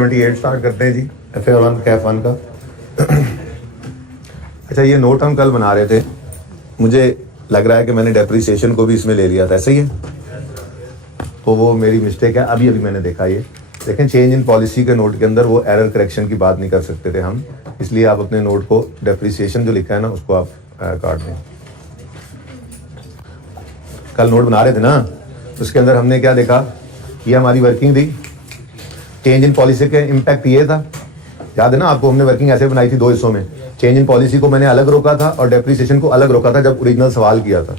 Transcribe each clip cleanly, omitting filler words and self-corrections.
78 start करते हैं जी FA1 Kaif 1 का। अच्छा, ये नोट हम कल बना रहे थे, मुझे लग रहा है कि मैंने डेप्रिसिएशन को भी इसमें ले लिया था, ऐसे ही है, तो वो मेरी मिस्टेक है। अभी मैंने देखा ये, लेकिन चेंज इन पॉलिसी के नोट के अंदर वो एरर करेक्शन की बात नहीं कर सकते थे हम, इसलिए आप अपने नोट को डेप्रिसिएशन जो लिखा है ना उसको आप काट दें। कल नोट बना रहे थे ना, उसके अंदर हमने क्या देखा, ये हमारी वर्किंग थी। चेंज इन पॉलिसी का इम्पैक्ट ये था, याद है ना आपको, हमने वर्किंग ऐसे बनाई थी दो हिस्सों में। चेंज इन पॉलिसी को मैंने अलग रोका था और डेप्रिसिएशन को अलग रोका था जब ओरिजिनल सवाल किया था।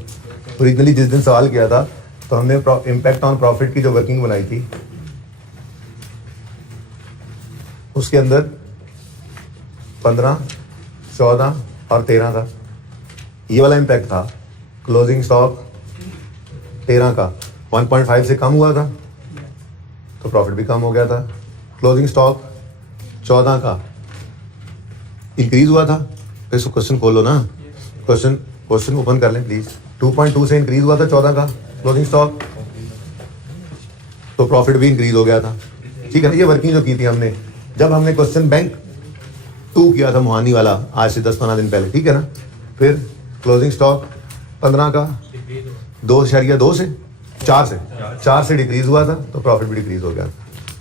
ओरिजिनली जिस दिन सवाल किया था तो हमने इम्पैक्ट ऑन प्रॉफिट की जो वर्किंग बनाई थी उसके अंदर 15, 14 और 13 था। ये वाला इम्पैक्ट था। क्लोजिंग स्टॉक 13 का 1.5 से कम हुआ था तो प्रॉफिट भी कम हो गया था। क्लोजिंग स्टॉक 14 का इंक्रीज हुआ था। इसको क्वेश्चन खोलो ना, क्वेश्चन ओपन कर लें प्लीज। 2.2 से इंक्रीज हुआ था 14 का क्लोजिंग स्टॉक, तो प्रॉफिट भी इंक्रीज हो गया था। ठीक है ना, ये वर्किंग जो की थी हमने जब हमने क्वेश्चन बैंक 2 किया था मोहानी वाला, आज से 10-15 दिन पहले। ठीक है ना, फिर क्लोजिंग स्टॉक 15 का 2.2 से 4 से डिक्रीज हुआ था तो प्रॉफिट भी डिक्रीज हो गया था।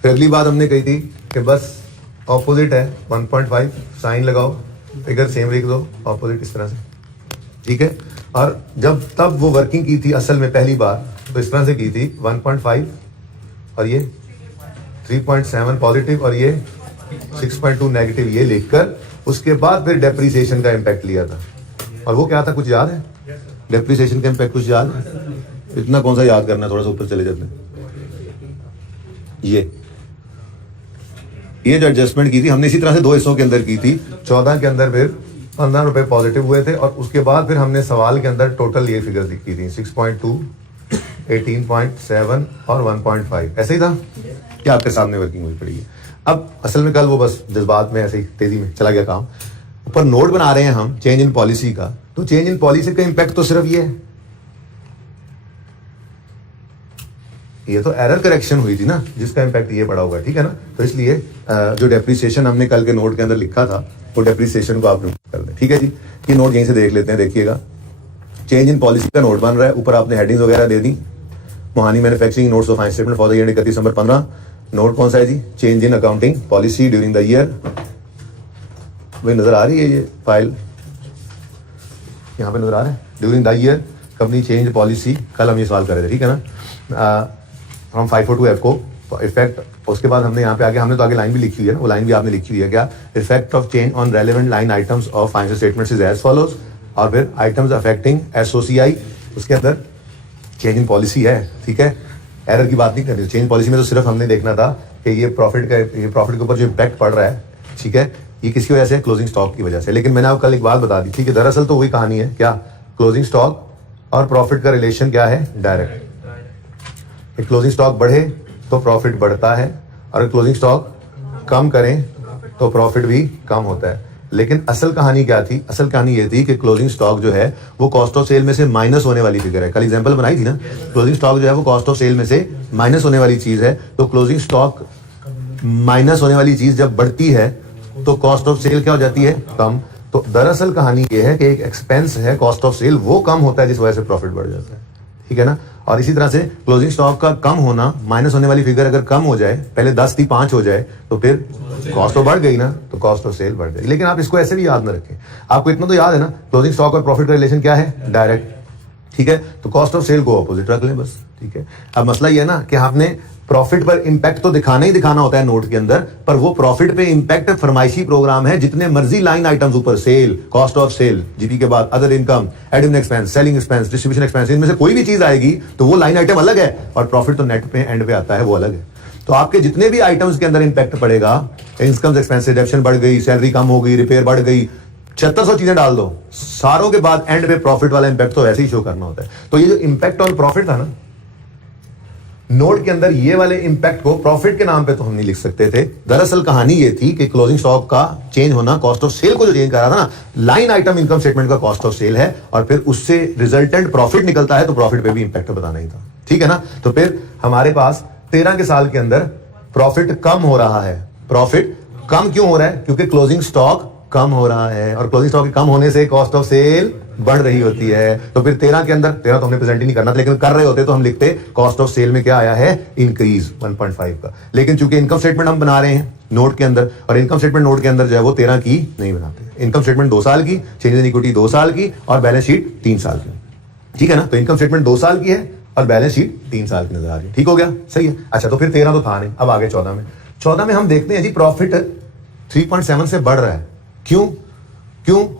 फिर अगली बात हमने कही थी कि बस ऑपोजिट है 1.5, साइन लगाओ, फिगर सेम लिख दो, ऑपोजिट इस तरह से। ठीक है, और जब तब वो वर्किंग की थी असल में पहली बार तो इस तरह से की थी 1.5 और ये 3.7 पॉजिटिव और ये 6.2 नेगेटिव, ये लिखकर उसके बाद फिर डेप्रिसिएशन का इम्पैक्ट लिया था। और वो क्या था, कुछ याद है? डेप्रिसिएशन का इम्पैक्ट कुछ याद है? इतना कौन सा याद करना है, थोड़ा सा ऊपर चले जाते हैं। ये जो एडजस्टमेंट की थी हमने इसी तरह से दो हिस्सों के अंदर की थी। 14 के अंदर फिर 15 रुपए पॉजिटिव हुए थे और उसके बाद फिर हमने सवाल के अंदर टोटल ये फिगर लिखी थी 6.2, 18.7 और 1.5। ऐसे ही था क्या आपके सामने वर्किंग हुई पड़ी है। अब असल में कल वो बस जज्बात में ऐसे ही तेजी में चला गया काम। ऊपर नोट बना रहे हैं हम चेंज इन पॉलिसी का, तो चेंज इन पॉलिसी का इंपैक्ट तो सिर्फ ये तो एरर करेक्शन हुई थी ना, जिसका इंपैक्ट ये पड़ा हुआ है। ठीक है ना, तो इसलिए जो डेप्रिसिएशन हमने कल के नोट के अंदर लिखा था वो डेप्रिसिएशन को आप रिमूव कर दें। ठीक है जी, ये नोट यहीं से देख लेते हैं। देखिएगा, चेंज इन पॉलिसी का नोट बन रहा है, ऊपर आपने हेडिंग्स वगैरह दे दी। Mohani manufacturing notes of finance statement for the year 31 December 15। Note कौन सा है जी? Change in accounting policy during the year. वही नजर आ रही है ये फाइल, यहाँ पे नजर आ रहा है, during the year company change policy. कल हम ये सवाल कर रहे थे। ठीक है ना, फ्रॉम 542F को इफेक्ट, उसके बाद हमने यहाँ पे आगे हमने तो आगे लाइन भी लिखी हुई है ना, वो लाइन भी आपने लिखी हुई है क्या, effect of change on relevant line items of financial statements is as follows. और फिर आइटम्स अफेक्टिंग एसओसीआई, उसके अंदर चेंज इन पॉलिसी है। ठीक है, एरर की बात नहीं करनी। चेंज पॉलिसी में तो सिर्फ हमने देखना था कि ये प्रॉफिट के ऊपर जो इम्पैक्ट पड़ रहा है, ठीक है, ये किसकी वजह से? क्लोजिंग स्टॉक की वजह से। लेकिन मैंने आपको कल एक बात बता दी थी कि दरअसल तो वही कहानी है क्या, क्लोजिंग स्टॉक और प्रॉफिट का रिलेशन क्या है? डायरेक्ट। क्लोजिंग स्टॉक बढ़े तो प्रॉफिट बढ़ता है और क्लोजिंग स्टॉक कम करें तो प्रॉफिट भी कम होता है। लेकिन असल कहानी क्या थी? असल कहानी ये थी कि क्लोजिंग स्टॉक जो है वो कॉस्ट ऑफ सेल में से माइनस होने वाली फिगर है। कल एग्जांपल बनाई थी ना, क्लोजिंग स्टॉक जो है वो कॉस्ट ऑफ सेल में से माइनस होने वाली चीज है। तो क्लोजिंग स्टॉक माइनस होने वाली चीज जब बढ़ती है तो कॉस्ट ऑफ सेल क्या हो जाती है? कम। तो दरअसल कहानी ये है कि एक एक्सपेंस है कॉस्ट ऑफ सेल, वो कम होता है जिस वजह से प्रॉफिट बढ़ जाता है। ठीक है ना, और इसी तरह से क्लोजिंग स्टॉक का कम होना, माइनस होने वाली फिगर अगर कम हो जाए, पहले 10 थी 5 हो जाए, तो फिर कॉस्ट तो बढ़ गई ना, तो कॉस्ट ऑफ सेल बढ़ जाएगी। लेकिन आप इसको ऐसे भी याद न रखें, आपको इतना तो याद है ना, क्लोजिंग स्टॉक और प्रॉफिट का रिलेशन क्या है? डायरेक्ट। ठीक है, तो कॉस्ट ऑफ सेल को ऑपोजिट रख लें बस। ठीक है, अब मसला ये है ना कि आपने प्रॉफिट पर इंपैक्ट तो दिखाना ही दिखाना होता है नोट के अंदर, पर वो प्रॉफिट पे इंपैक्ट फरमाइशी प्रोग्राम है। जितने मर्जी लाइन आइटम्स ऊपर, sale, cost of sale, GP के बाद other income, admin expense, selling expense, distribution expense, इनमें से कोई भी चीज आएगी तो वो लाइन आइटम अलग है और प्रॉफिट तो नेट पे एंड पे आता है, वो अलग है। तो आपके जितने भी आइटम्स के अंदर इंपैक्ट पड़ेगा, इनकम एक्सपेंस, डिडक्शन बढ़ गई, सैलरी कम हो गई, रिपेयर बढ़ गई, 7600 चीजें डाल दो, सारों के बाद एंड पे प्रॉफिट वाला इंपैक्ट तो वैसे ही शो करना होता है। तो ये जो इंपैक्ट ऑन प्रॉफिट था ना, नोट के अंदर ये वाले इंपैक्ट को प्रॉफिट के नाम पे तो हम नहीं लिख सकते थे। दरअसल कहानी ये थी कि क्लोजिंग स्टॉक का चेंज होना कॉस्ट ऑफ सेल को जो चेंज कर रहा था ना, लाइन आइटम इनकम स्टेटमेंट का कॉस्ट ऑफ सेल है और फिर उससे रिजल्टेंट प्रॉफिट निकलता है, तो प्रॉफिट पे भी इंपैक्ट बताना ही था। ठीक है ना, तो फिर हमारे पास 13 के साल के अंदर प्रॉफिट कम हो रहा है, प्रॉफिट कम क्यों हो रहा है? क्योंकि क्लोजिंग स्टॉक कम हो रहा है, और क्लोजिंग स्टॉक के कम होने से कॉस्ट ऑफ सेल बढ़ रही होती है। तो फिर 13 के अंदर, 13 तो हमने प्रेजेंट ही नहीं करना था, लेकिन कर रहे होते तो हम लिखते कॉस्ट ऑफ सेल में क्या आया है? इंक्रीज 1.5 का। लेकिन चूंकि इनकम स्टेटमेंट हम बना रहे हैं नोट के अंदर, और इनकम स्टेटमेंट नोट के अंदर जो है वो 13 की नहीं बनाते। इनकम स्टेटमेंट 2 साल की, चेंज इन इक्विटी 2 साल की, और बैलेंस शीट 3 साल की। ठीक है ना? तो इनकम स्टेटमेंट 2 साल की है और बैलेंस शीट 3 साल की नजर आ रही है। ठीक हो गया? सही है। अच्छा, तो फिर 13 तो था नहीं, अब आगे 14 में। 14 में हम देखते हैं जी प्रॉफिट 3.7 से बढ़ रहा है। क्यों?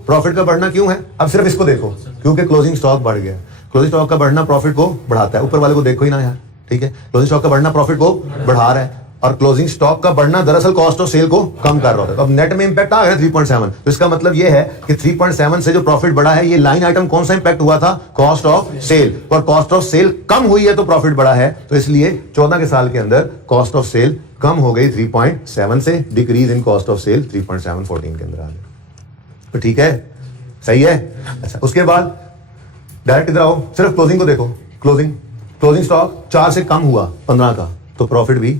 प्रॉफिट का बढ़ना क्यों है? अब सिर्फ इसको देखो, क्योंकि क्लोजिंग स्टॉक बढ़ गया। क्लोजिंग स्टॉक का बढ़ना प्रॉफिट को बढ़ाता है। ऊपर वाले को देखो ही ना यार, ठीक है? क्लोजिंग स्टॉक का बढ़ना प्रॉफिट को बढ़ा रहा है, और क्लोजिंग स्टॉक का बढ़ना दरअसल कॉस्ट ऑफ सेल को कम कर रहा है। तो अब नेट में इंपैक्ट आ गया 3.7। तो इसका मतलब ये है कि 3.7 से जो प्रॉफिट बढ़ा है, ये लाइन आइटम कौन सा इंपैक्ट हुआ था? Cost of sale. और कॉस्ट ऑफ सेल कम हुई है तो प्रॉफिट बढ़ा है। तो इसलिए 14 के साल के अंदर कॉस्ट ऑफ सेल कम हो गई 3.7 से, decrease in cost of sale 3.7 14 के अंदर आ गया। तो ठीक है, सही है। अच्छा, उसके बाद डायरेक्ट इधर आओ, सिर्फ क्लोजिंग को देखो। क्लोजिंग स्टॉक 4 से कम हुआ 15 का, तो प्रॉफिट भी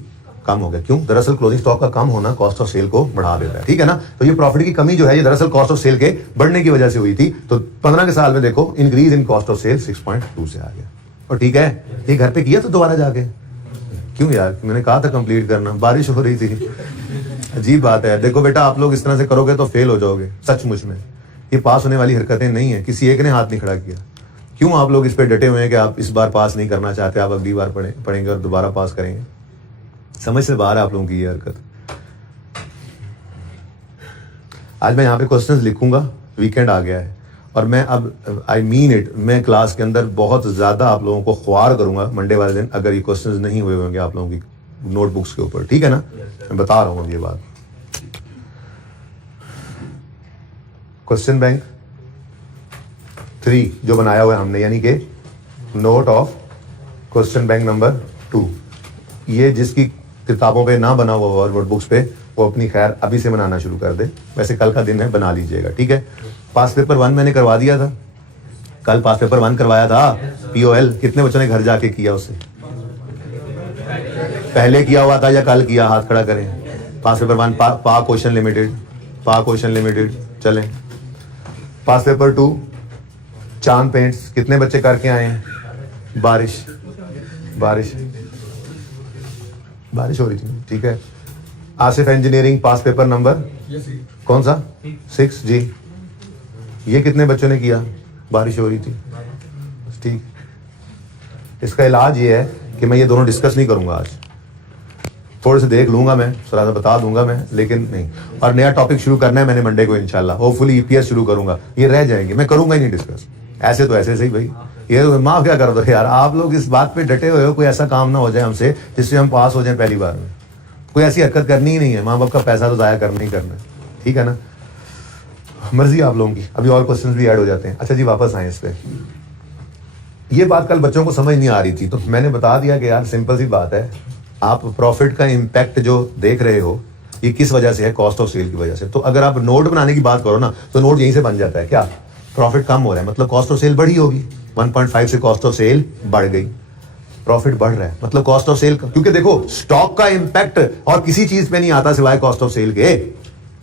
कम हो गया। क्यों? दरअसल क्लोजिंग स्टॉक का कम होना कॉस्ट ऑफ सेल को बढ़ा देता है। ठीक है ना? तो ये प्रॉफिट की कमी जो है, ये दरअसल कॉस्ट ऑफ सेल के बढ़ने की वजह से हुई थी। तो 15 के साल में देखो increase in cost of sale 6.2 से आ गया। और ठीक है, ये घर पे किया तो दोबारा जाके? क्यों यार, मैंने कहा था कंप्लीट करना, बारिश हो रही थी। अजीब बात है। देखो बेटा, आप लोग इस तरह से करोगे तो फेल हो जाओगे सचमुच में। ये पास होने वाली हरकतें नहीं है। किसी एक ने हाथ नहीं खड़ा किया। क्यों आप लोग इस पे डटे हुए हैं कि आप इस बार पास नहीं करना चाहते, आप अगली बार पढ़ेंगे और दोबारा पास करेंगे? समझ से बाहर है आप लोगों की ये हरकत। आज मैं यहाँ पे क्वेश्चंस लिखूंगा, वीकेंड आ गया है, और मैं अब आई मीन इट, मैं क्लास के अंदर बहुत ज्यादा आप लोगों को ख्वार करूंगा मंडे वाले दिन, अगर ये क्वेश्चंस नहीं हुए होंगे आप लोगों की नोटबुक्स के ऊपर। ठीक है ना? मैं बता रहा हूँ ये बात। क्वेश्चन बैंक 3 जो बनाया हुआ है हमने, यानी कि note of question bank number 2, ये जिसकी किताबों पे ना बना हुआ और नोटबुक्स पे, वो अपनी खैर अभी से बनाना शुरू कर दे। वैसे कल का दिन है, बना लीजिएगा। ठीक है? पास पेपर 1 मैंने करवा दिया था कल, पास पेपर 1 करवाया था POL। कितने बच्चों ने घर जाके किया उसे? पहले किया हुआ था या कल किया? हाथ खड़ा करें। पास पेपर 1 पा क्वेश्चन लिमिटेड चलें। पास पेपर 2 चांद पेंट्स, कितने बच्चे करके आए हैं? बारिश हो रही थी। ठीक है? Asif engineering pass paper number कौन सा? 6 जी। ये कितने बच्चों ने किया? बारिश हो रही थी। ठीक, इसका इलाज ये है कि मैं ये दोनों डिस्कस नहीं करूंगा आज, थोड़े से देख लूंगा मैं, थोड़ा सा बता दूंगा मैं, लेकिन नहीं। और नया टॉपिक शुरू करना है मैंने मंडे को इंशाल्लाह, होपफुली EPS शुरू करूंगा। ये रह जाएंगे, मैं करूंगा ही नहीं डिस्कस। ऐसे तो ऐसे सही भाई, ये माफ क्या कर दो यार, आप लोग इस बात पे डटे हुए हो, कोई ऐसा काम ना हो जाए हमसे जिससे हम पास हो जाए पहली बार में। कोई ऐसी हरकत करनी ही नहीं है, माँ बाप का पैसा तो जाया करना ही करना है। ठीक है ना? मर्जी आप लोगों की। अभी और क्वेश्चंस भी ऐड हो जाते हैं। अच्छा जी, वापस आए इस पे। ये बात कल बच्चों को समझ नहीं आ रही थी, तो मैंने बता दिया कि यार सिंपल सी बात है, आप प्रॉफिट का इंपैक्ट जो देख रहे हो ये किस वजह से है? कॉस्ट ऑफ सेल की वजह से। तो अगर आप नोट बनाने की बात करो ना, तो नोट यहीं से बन जाता है। क्या प्रॉफिट कम हो रहा है, मतलब कॉस्ट ऑफ सेल बढ़ी होगी। 1.5 से कॉस्ट ऑफ सेल बढ़ गई, प्रॉफिट बढ़ रहा है, मतलब कॉस्ट ऑफ सेल। क्योंकि देखो, स्टॉक का इंपैक्ट और किसी चीज पे नहीं आता सिवाय कॉस्ट ऑफ सेल के।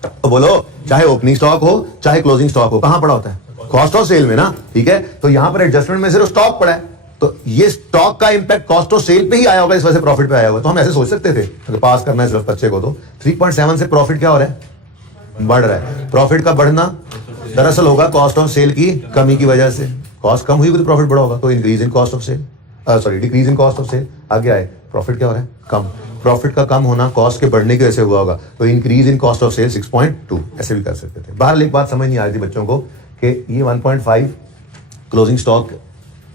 तो बोलो, चाहे ओपनिंग स्टॉक हो चाहे क्लोजिंग स्टॉक हो, कहां पड़ा होता है? कॉस्ट ऑफ सेल में ना। ठीक है? तो यहां पर एडजस्टमेंट में सिर्फ स्टॉक पड़ा है, तो ये स्टॉक का इंपैक्ट कॉस्ट ऑफ सेल पे ही आया होगा, इस वजह से प्रॉफिट पे आया होगा। तो हम ऐसे सोच सकते थे अगर पास करना है सिर्फ बच्चे को, तो 3.7 से प्रॉफिट क्या हो रहा है? बढ़ रहा है। प्रॉफिट का बढ़ना दरअसल होगा कॉस्ट ऑफ सेल की कमी की वजह से। कॉस्ट कम हुई तो प्रॉफिट बढ़ा होगा, तो increase in cost of sale, decrease in cost of sale. आगे आए, प्रॉफिट क्या हो रहा है? कम। प्रॉफिट का कम होना कॉस्ट के बढ़ने की वजह से हुआ होगा, तो increase in cost of sale 6.2, ऐसे भी कर सकते थे। बहरहाल एक बात समझ नहीं आ रही थी बच्चों को कि ये 1.5 क्लोजिंग स्टॉक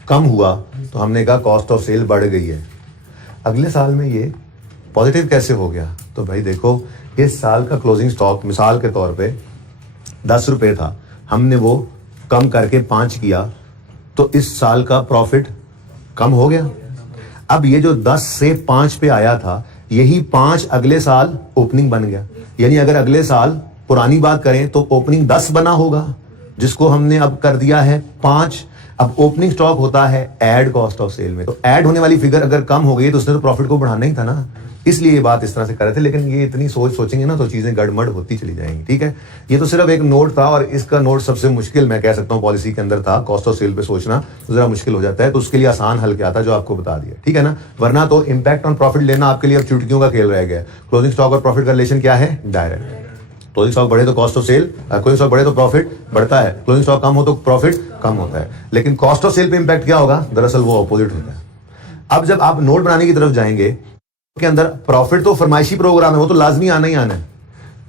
कम हुआ तो हमने कहा कॉस्ट ऑफ सेल बढ़ गई है। अगले साल में ये पॉजिटिव कैसे हो गया? तो भाई देखो, इस साल का क्लोजिंग स्टॉक मिसाल के तौर पे 10 रुपए था, हमने वो कम करके 5 किया, तो इस साल का प्रॉफिट कम हो गया। अब ये जो 10 से 5 पे आया था, यही 5 अगले साल ओपनिंग बन गया। यानी अगर अगले साल पुरानी बात करें तो ओपनिंग 10 बना होगा, जिसको हमने अब कर दिया है 5। अब ओपनिंग स्टॉक होता है ऐड कॉस्ट ऑफ सेल में, तो ऐड होने वाली फिगर अगर कम हो गई तो उसने तो प्रॉफिट को बढ़ाना ही था ना। इसलिए ये बात इस तरह से कर रहे थे, लेकिन ये इतनी सोचेंगे ना तो चीजें गड़बड़ होती चली जाएंगी। ठीक है, ये तो सिर्फ एक नोट था, और इसका नोट सबसे मुश्किल मैं कह सकता हूँ पॉलिसी के अंदर था। कॉस्ट ऑफ सेल पे सोचना तो जरा मुश्किल हो जाता है, तो उसके लिए आसान हल क्या था जो आपको बता दिया। ठीक है ना, वरना तो इंपैक्ट ऑन प्रॉफिट लेना आपके लिए अब चुटकियों का खेल रह गया। क्लोजिंग स्टॉक और प्रॉफिट का रिलेशन क्या है? डायरेक्ट। क्लोजिंग स्टॉक बढ़े तो cost of sale, closing stock बढ़े तो प्रॉफिट बढ़ता है, क्लोजिंग स्टॉक कम हो तो प्रॉफिट कम होता है। लेकिन कॉस्ट ऑफ सेल पे इंपैक्ट क्या होगा? दरअसल वो अपोजिट होता है। अब जब आप नोट बनाने की तरफ जाएंगे के अंदर प्रॉफिट तो फरमाइशी प्रोग्राम है, वो तो लाजमी आना ही आना है।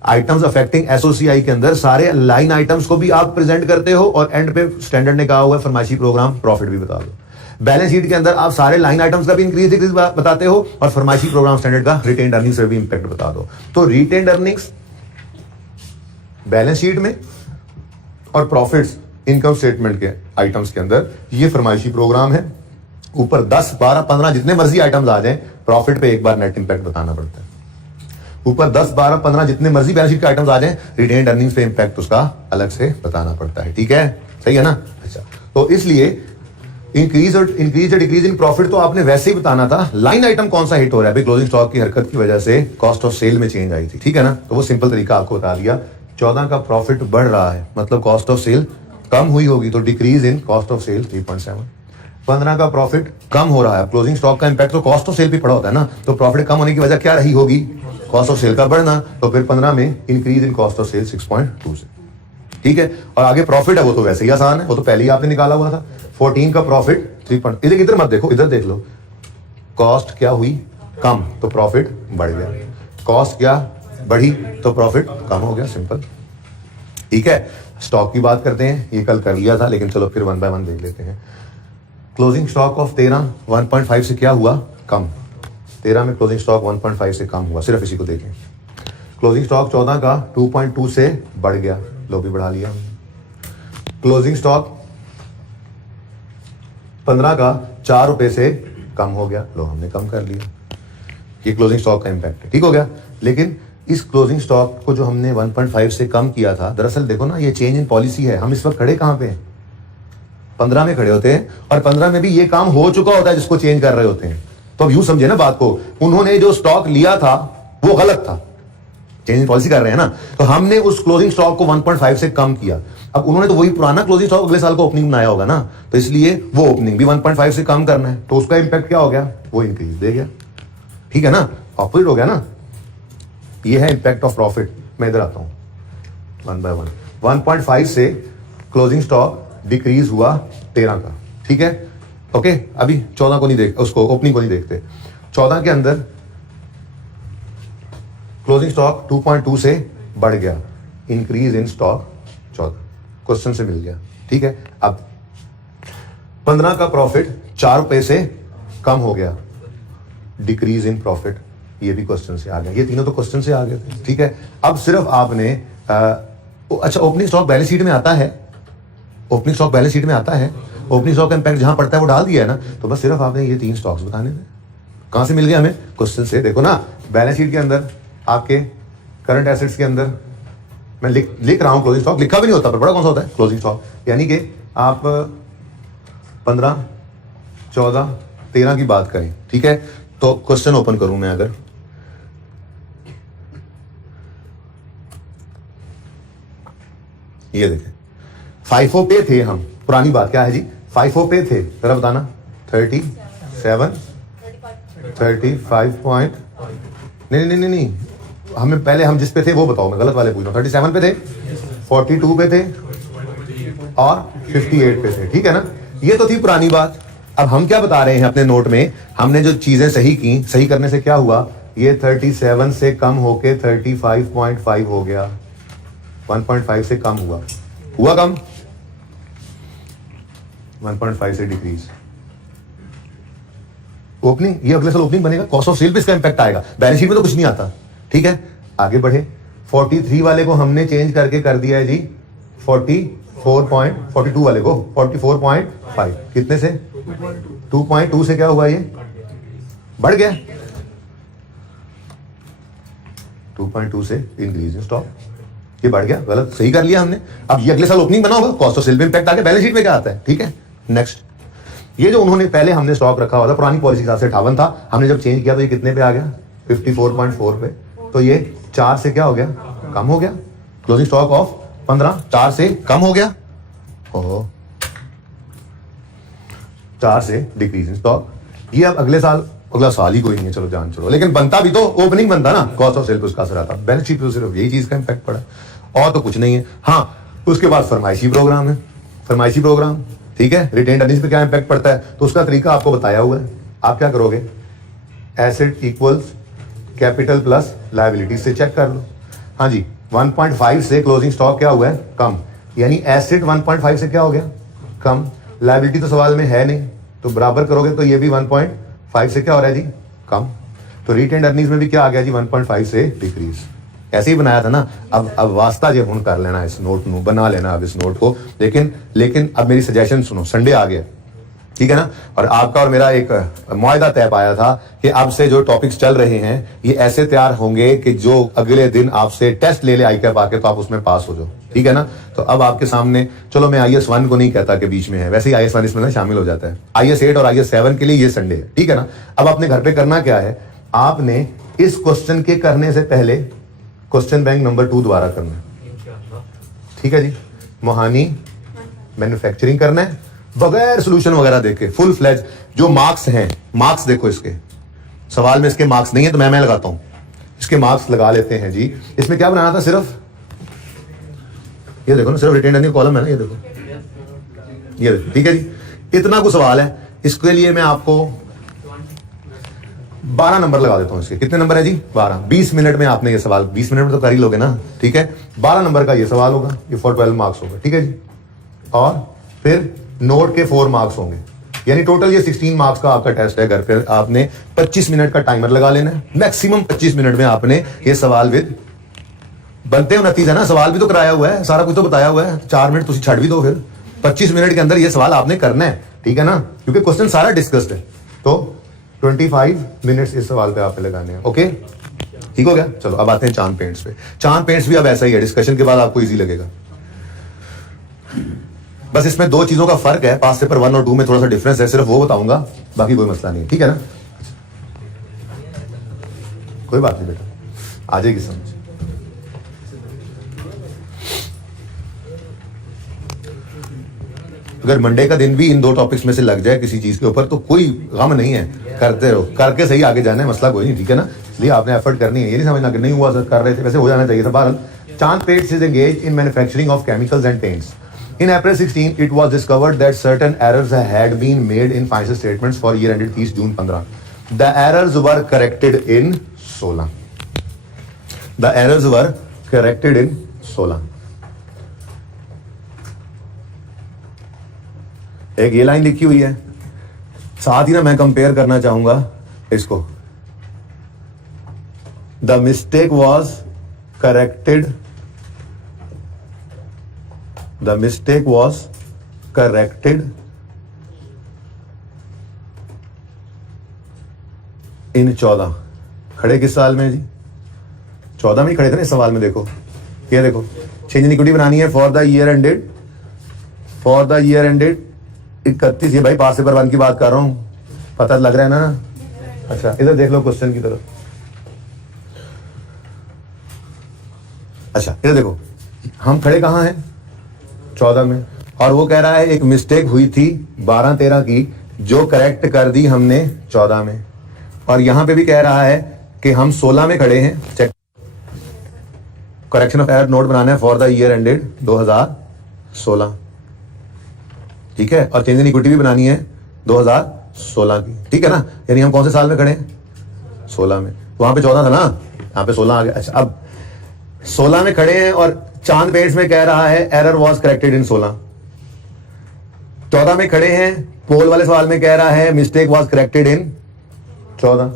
आइटम्स अफेक्टिंग एसओसीआई के अंदर सारे लाइन आइटम्स को भी आप प्रेजेंट करते हो, और एंड पे स्टैंडर्ड ने कहा हुआ है फरमाइशी प्रोग्राम प्रॉफिट भी बता दो। बैलेंस शीट के अंदर आप सारे लाइन आइटम्स का भी इंक्रीज डिक्रीज बताते हो, और फरमाइशी प्रोग्राम स्टैंडर्ड का रिटेन्ड अर्निंग्स पे भी इंपैक्ट बता दो। तो रिटेन्ड अर्निंग्स बैलेंस शीट में और प्रॉफिट्स इनकम स्टेटमेंट के आइटम्स के अंदर ये फरमाइशी प्रोग्राम है। ऊपर 10, 12, 15 जितने मर्जी आइटम्स आ जाएं, प्रॉफिट पे एक बार नेट इंपैक्ट बताना पड़ता है। ऊपर 10, 12, 15 जितने मर्जी बैलेंस शीट के आइटम्स आ जाएं, रिटेन्ड अर्निंग्स पे इंपैक्ट उसका अलग से बताना पड़ता है। ठीक है, सही है ना? अच्छा, तो इसलिए इंक्रीज या डिक्रीज इन प्रॉफिट तो आपने वैसे ही बताना था। लाइन आइटम कौन सा हिट हो रहा है? क्लोजिंग स्टॉक की हरकत की वजह से कॉस्ट ऑफ सेल में चेंज आई थी। ठीक है ना, तो वो सिंपल तरीका आपको बता दिया। 14 का प्रॉफिट बढ़ रहा है, मतलब कॉस्ट ऑफ सेल कम हुई होगी, तो decrease in cost of sale 3.7। 15 का प्रॉफिट कम हो रहा है, क्लोजिंग स्टॉक का इंपैक्ट तो कॉस्ट ऑफ सेल पे पड़ा होता है ना, तो प्रॉफिट कम होने की वजह क्या रही होगी? कॉस्ट ऑफ सेल का बढ़ना। तो फिर 15 में increase in cost of sale 6.2 से। ठीक है, और आगे प्रॉफिट है वो तो वैसे ही आसान है, वो तो पहले ही आपने निकाला हुआ था। 14 का प्रॉफिट 3. इधर मत देखो, इधर देख लो। कॉस्ट क्या हुई? कम, तो प्रॉफिट बढ़ गया। कॉस्ट क्या बढ़ी? तो प्रॉफिट कम हो गया। सिंपल। ठीक है, स्टॉक की बात करते हैं, ये कल कर लिया था, लेकिन चलो फिर 1 बाय 1 देख लेते हैं। क्लोजिंग स्टॉक ऑफ 13 1.5 से क्या हुआ? कम। 13 में क्लोजिंग स्टॉक 1.5 से कम हुआ, सिर्फ इसी को देखें। क्लोजिंग स्टॉक 14 का 2.2 से बढ़ गया, लो भी बढ़ा लिया। क्लोजिंग स्टॉक 15 का 4 रुपए से कम हो गया, लो हमने कम कर लिया। ये क्लोजिंग स्टॉक का इंपैक्ट है। ठीक हो गया, लेकिन इस क्लोजिंग स्टॉक को जो हमने 1.5 से कम किया था, दरअसल देखो ना, ये चेंज इन पॉलिसी है। हम इस वक्त खड़े कहां पे हैं? 15 में खड़े होते हैं, और 15 में भी ये काम हो चुका होता है जिसको चेंज कर रहे होते हैं। तो अब यूं समझे ना बात को, उन्होंने जो स्टॉक लिया था वो गलत था, चेंज इन पॉलिसी कर रहे हैं ना, तो हमने उस क्लोजिंग स्टॉक को 1.5 से कम किया। अब उन्होंने तो वही पुराना क्लोजिंग स्टॉक अगले साल को ओपनिंग बनाया होगा ना, तो इसलिए वो ओपनिंग भी 1.5 से कम करना है, तो उसका इंपैक्ट क्या हो गया? वो इंक्रीज दे गया। ठीक है ना, ऑपोजिट हो गया ना। ये है इंपैक्ट ऑफ प्रॉफिट। मैं इधर आता हूं 1 बाय 1। 1.5 से क्लोजिंग स्टॉक डिक्रीज हुआ 13 का। ठीक है, ओके। अभी 14 को नहीं देख, उसको ओपनिंग को नहीं देखते। 14 के अंदर क्लोजिंग स्टॉक 2.2 से बढ़ गया, इंक्रीज इन स्टॉक 14, क्वेश्चन से मिल गया। ठीक है, अब 15 का प्रॉफिट 4 रुपए से कम हो गया, डिक्रीज इन प्रॉफिट, ये भी क्वेश्चन से आ गया। ये तीनों तो क्वेश्चन से आ गए थे। ठीक है, अब सिर्फ आपने अच्छा, ओपनिंग स्टॉक बैलेंस शीट में आता है, ओपनिंग स्टॉक बैलेंस शीट में आता है, ओपनिंग स्टॉक का इंपैक्ट जहां पड़ता है वो डाल दिया है ना, तो बस सिर्फ आपने ये 3 स्टॉक्स बताने थे। कहां से मिल गया हमें? क्वेश्चन से। देखो ना, बैलेंस शीट के अंदर आपके करंट एसेट्स के अंदर मैं लिख रहा हूं क्लोजिंग स्टॉक, लिखा भी नहीं होता पर बड़ा कौन सा होता है? Closing stock. यानी कि आप 15, 14, 13 की बात करें। ठीक है, तो क्वेश्चन ओपन करूं मैं, अगर ये देखें, FIFO पे थे हम, पुरानी बात क्या है जी? FIFO पे थे, जरा बताना। 37, 35 पॉइंट, नहीं, हमें पहले हम जिस पे थे वो बताओ, मैं गलत वाले पूछ रहा हूं। 37 पे थे, 42 पे थे और 58 पे थे। ठीक है ना, ये तो थी पुरानी बात। अब हम क्या बता रहे हैं अपने नोट में? हमने जो चीजें सही की, सही करने से क्या हुआ? ये 37 से कम होके 35.5 हो गया, 1.5 से कम हुआ कम, 1.5 से डिक्रीज। ओपनिंग, ये अगले साल ओपनिंग बनेगा, कॉस्ट ऑफ सेल पे इसका इंपैक्ट आएगा, बैलेंस शीट में तो कुछ नहीं आता। ठीक है, आगे बढ़े। 43 वाले को हमने चेंज करके कर दिया है जी 42 वाले को 44.5, कितने से? 2.2 से क्या हुआ? ये बढ़ गया, 2.2 से इंक्रीज इन स्टॉक, ये बढ़ गया। गलत, सही कर लिया हमने। अब ये अगले साल ओपनिंग बना होगा, कॉस्ट ऑफ सेल पे इंपैक्ट आ गया, बैलेंस शीट में क्या आता है? ठीक है, नेक्स्ट। ये जो उन्होंने पहले हमने स्टॉक रखा हुआ था पुरानी पॉलिसी हिसाब से 58 था, हमने जब चेंज किया तो ये कितने पे आ गया? 54.4 पे, तो ये 4 से क्या हो गया, कम हो गया। क्लोजिंग स्टॉक ऑफ 15 4 से कम हो गया, ओहो 4 से डिक्रीज इन स्टॉक। ये अब अगला साल ही कोई नहीं है, चलो जान छोड़ो, लेकिन बनता भी तो ओपनिंग बनता ना, कॉस्ट ऑफ सेल पे उसका असर आता, बैलेंस शीट पे सिर्फ यही चीज का इंपैक्ट पड़ा और तो कुछ नहीं है। हाँ, उसके बाद फरमाइशी प्रोग्राम है, फरमाइशी प्रोग्राम ठीक है, रिटेन्ड अर्निंग्स पे क्या इंपैक्ट पड़ता है, तो उसका तरीका आपको बताया हुआ है। आप क्या करोगे, asset equals capital plus liability से चेक कर लो। हाँ जी, 1.5 से क्लोजिंग स्टॉक क्या हुआ है, कम, यानी एसेट 1.5 से क्या हो गया, कम। लायबिलिटी तो सवाल में है नहीं, तो बराबर करोगे तो ये भी 1.5 से क्या हो रहा है जी, कम। तो रिटेन्ड अर्निंग्स में भी क्या आ गया जी, 1.5 से डिक्रीज। ऐसे ही बनाया था ना। अब वास्ता जो हुन कर लेना इस नोट ਨੂੰ, बना लेना अब इस नोट को। लेकिन अब मेरी सजेशन सुनो, संडे आ गया ठीक है ना, और आपका और मेरा एक मुआहदा तय पाया था कि अब से जो टॉपिक्स चल रहे हैं ये ऐसे तैयार होंगे कि जो अगले दिन आपसे टेस्ट ले आईकैप आके तो आप उसमें पास हो जाओ, ठीक है ना। तो अब आपके सामने, चलो मैं IAS 1 को नहीं कहता कि बीच में है, वैसे ही IAS 1 इसमें ना शामिल हो जाता है। IAS 8 और IAS 7 के लिए ये संडे है, ठीक है ना। अब अपने घर पे करना क्या है, आपने इस क्वेश्चन के करने से पहले क्वेश्चन बैंक नंबर 2 दोबारा करना है, ठीक है जी। मोहानी मैन्युफैक्चरिंग करना है बगैर सोल्यूशन वगैरह देखे, फुल फ्लेज। जो मार्क्स हैं, मार्क्स देखो इसके सवाल में, इसके मार्क्स नहीं है तो मैं लगाता हूं, इसके मार्क्स लगा लेते हैं जी। इसमें क्या बनाना था, सिर्फ ये देखो ना, सिर्फ रिटेन्ड अर्निंग कॉलम है ना, ये देखो, ये देखो, ठीक है जी। इतना कुछ सवाल है, इसके लिए मैं आपको 12 नंबर लगा देता हूं। इसके कितने नंबर है जी, 12। 20 मिनट में आपने ये सवाल, 20 मिनट में तो कर ही लोगे ना, ठीक है। 12 नंबर का ये सवाल होगा, ये फॉर 12 मार्क्स होगा, ठीक है जी। और फिर नोट के 4 मार्क्स होंगे, यानी टोटल ये 16 मार्क्स का आपका टेस्ट है। घर पे आपने 25 मिनट का टाइमर लगा लेना है, मैक्सिमम 25 मिनट में आपने ये सवाल विद बनते 29 है ना, सवाल भी तो कराया हुआ है, सारा कुछ तो बताया हुआ है। 4 मिनट तुम छड़ भी दो, फिर 25 मिनट के अंदर ये सवाल आपने करना है, ठीक है ना, क्योंकि क्वेश्चन सारा डिस्कस्ड है। तो 25 मिनट्स इस सवाल पे आपने लगाने हैं, ओके, ठीक हो गया। चलो अब आते हैं चांद पेंट्स पे। चांद पेंट्स भी अब ऐसा ही है, डिस्कशन के बाद आपको इजी लगेगा। बस इसमें 2 चीजों का फर्क है, पास पेपर 1 और 2 में थोड़ा सा डिफरेंस है, सिर्फ वो बताऊंगा, बाकी कोई मसला नहीं, ठीक है ना। कोई बात नहीं बेटा, आ जाएगी समझ। अगर मंडे का दिन भी इन 2 टॉपिक्स में से लग जाए किसी चीज के ऊपर तो कोई गम नहीं है, करते रहो, करके सही आगे जाना है, मसला कोई नहीं, ठीक है ना। इसलिए आपने एफर्ट करनी है, ये नहीं समझना कि नहीं हुआ सर, कर रहे थे, वैसे हो जाना चाहिए था। बहरहाल, चांद paints is engaged in manufacturing of chemicals and paints. In April 16, it was discovered that certain errors had been made in financial statements for year ended 30 June 15. The errors were corrected in 16. The errors were corrected in 16. एक ये line लिखी हुई है, साथ ही ना मैं compare करना चाहूंगा इसको. The mistake was corrected. The mistake was corrected in 14. खड़े किस साल में जी? 14 में ही खड़े थे ना इस सवाल में. देखो ये देखो, चेंज इन इक्विटी बनानी है फॉर द ईयर एंडेड 31. ये भाई पास पेपर 1 की बात कर रहा हूं, पता लग रहा है ना. अच्छा इधर देख लो क्वेश्चन की तरफ. अच्छा इधर देखो, हम खड़े कहां हैं? 14 में. और वो कह रहा है एक मिस्टेक हुई थी 12-13 की जो करेक्ट कर दी हमने 14 में. और यहां पे भी कह रहा है कि हम 16 में खड़े हैं. Check, correction of error note बनाना है फॉर द ईयर एंडेड 2016. ठीक है, और चेंज इन इक्विटी भी बनानी है 2016 की. ठीक है ना, यानी हम कौन से साल में खड़े हैं? 16 में. वहां पे 14 था ना, यहाँ पे 16 आ गया. अच्छा अब 16 में खड़े हैं और चांद पेंट्स में कह रहा है एरर वाज करेक्टेड इन 16. 14 में खड़े हैं, पोल वाले सवाल में कह रहा है मिस्टेक वाज करेक्टेड इन 14.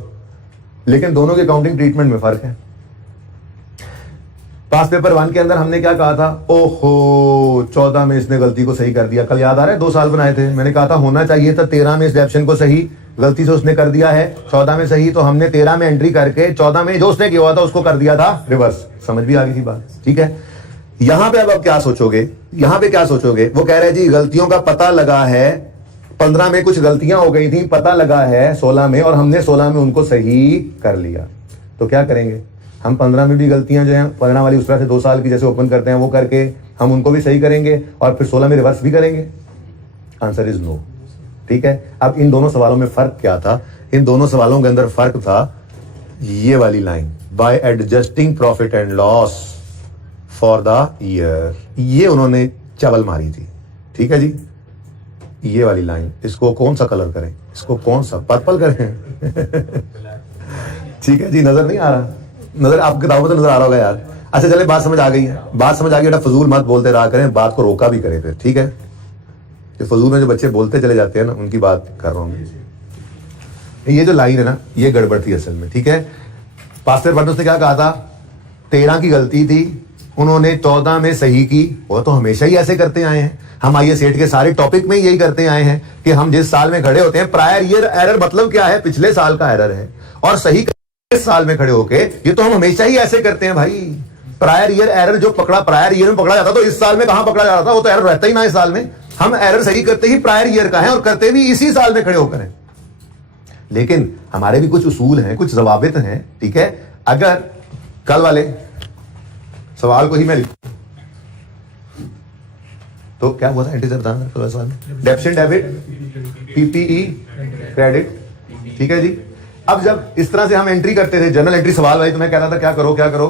लेकिन दोनों के काउंटिंग ट्रीटमेंट में फर्क है. पास पेपर 1 के अंदर हमने क्या कहा था? ओहो 14 में इसने गलती को सही कर दिया. कल याद आ रहा है 2 साल बनाए थे, मैंने कहा था होना चाहिए था 13 में इस ऑप्शन को सही, गलती से उसने कर दिया है 14 में सही, तो हमने 13 में एंट्री करके 14 में जो उसने किया हुआ था उसको कर दिया था रिवर्स. समझ भी आ गई थी बात. ठीक है, यहां पे अब आप क्या सोचोगे? यहां पे क्या सोचोगे? वो कह रहे हैं जी गलतियों का पता लगा है, 15 में कुछ गलतियां हो गई थी, पता लगा है 16 में, और हमने 16 में उनको सही कर लिया. तो क्या करेंगे हम 15 में भी गलतियां जो हैं परिणाम वाली उस तरह से 2 साल की जैसे ओपन करते हैं वो करके हम उनको भी सही करेंगे और फिर 16 में रिवर्स भी करेंगे? Answer is no. ठीक है, अब इन दोनों सवालों में फर्क क्या था? इन दोनों सवालों के अंदर फर्क था ये वाली line, bye adjusting profit and loss for the year, ये उन्होंने चवल मारी थी। ठीक है जी, ये वाली लाइन, इसको कौन सा कलर करें, इसको कौन सा पर्पल करें? ठीक है जी, नजर नहीं आ रहा? नजर आपकी किताबों में तो नजर आ रहा होगा यार। अच्छा चले, बात समझ आ गई है, बात समझ आ गई, बेटा फजूल मत बोलते रहा करें, बात को रोका भी करें फिर। ठीक है, ये फजूल में जो बच्चे बोलते चले जाते हैं ना, उनकी बात कर रहा हूं। ये जो लाइन है ना, ये गड़बड़ थी असल में। ठीक है, पास्टर बर्नस ने क्या कहा था? 13 की गलती थी, उन्होंने 14 में सही की। वो तो हमेशा ही ऐसे करते आए हैं, हम आईएएस 8 के सारे टॉपिक में यही करते आए हैं कि हम जिस साल में खड़े होते हैं, प्रायर ईयर एरर मतलब क्या है? पिछले साल का एरर है, और सही इस साल में खड़े होके, ये तो हम हमेशा ही ऐसे करते हैं भाई। प्रायर ईयर एरर जो पकड़ा प्रायर ईयर में पकड़ा जाता, तो इस साल में कहां पकड़ा जाता था? वो तो एरर रहता ही ना इस साल में। हम एरर सही करते ही प्रायर ईयर का है, और करते भी इसी साल में खड़े होकर हैं। लेकिन हमारे भी कुछ उसूल हैं, कुछ जवाबित हैं। ठीक है, अगर कल वाले सवाल को ही मैं लिखूं तो क्या हुआ था? इंटीजर था कल सवाल में, डेबिट डेबिट पीपीई क्रेडिट। ठीक है जी, अब जब इस तरह से हम एंट्री करते थे जनरल एंट्री सवाल वाली, तो मैं कहता था क्या करो क्या करो,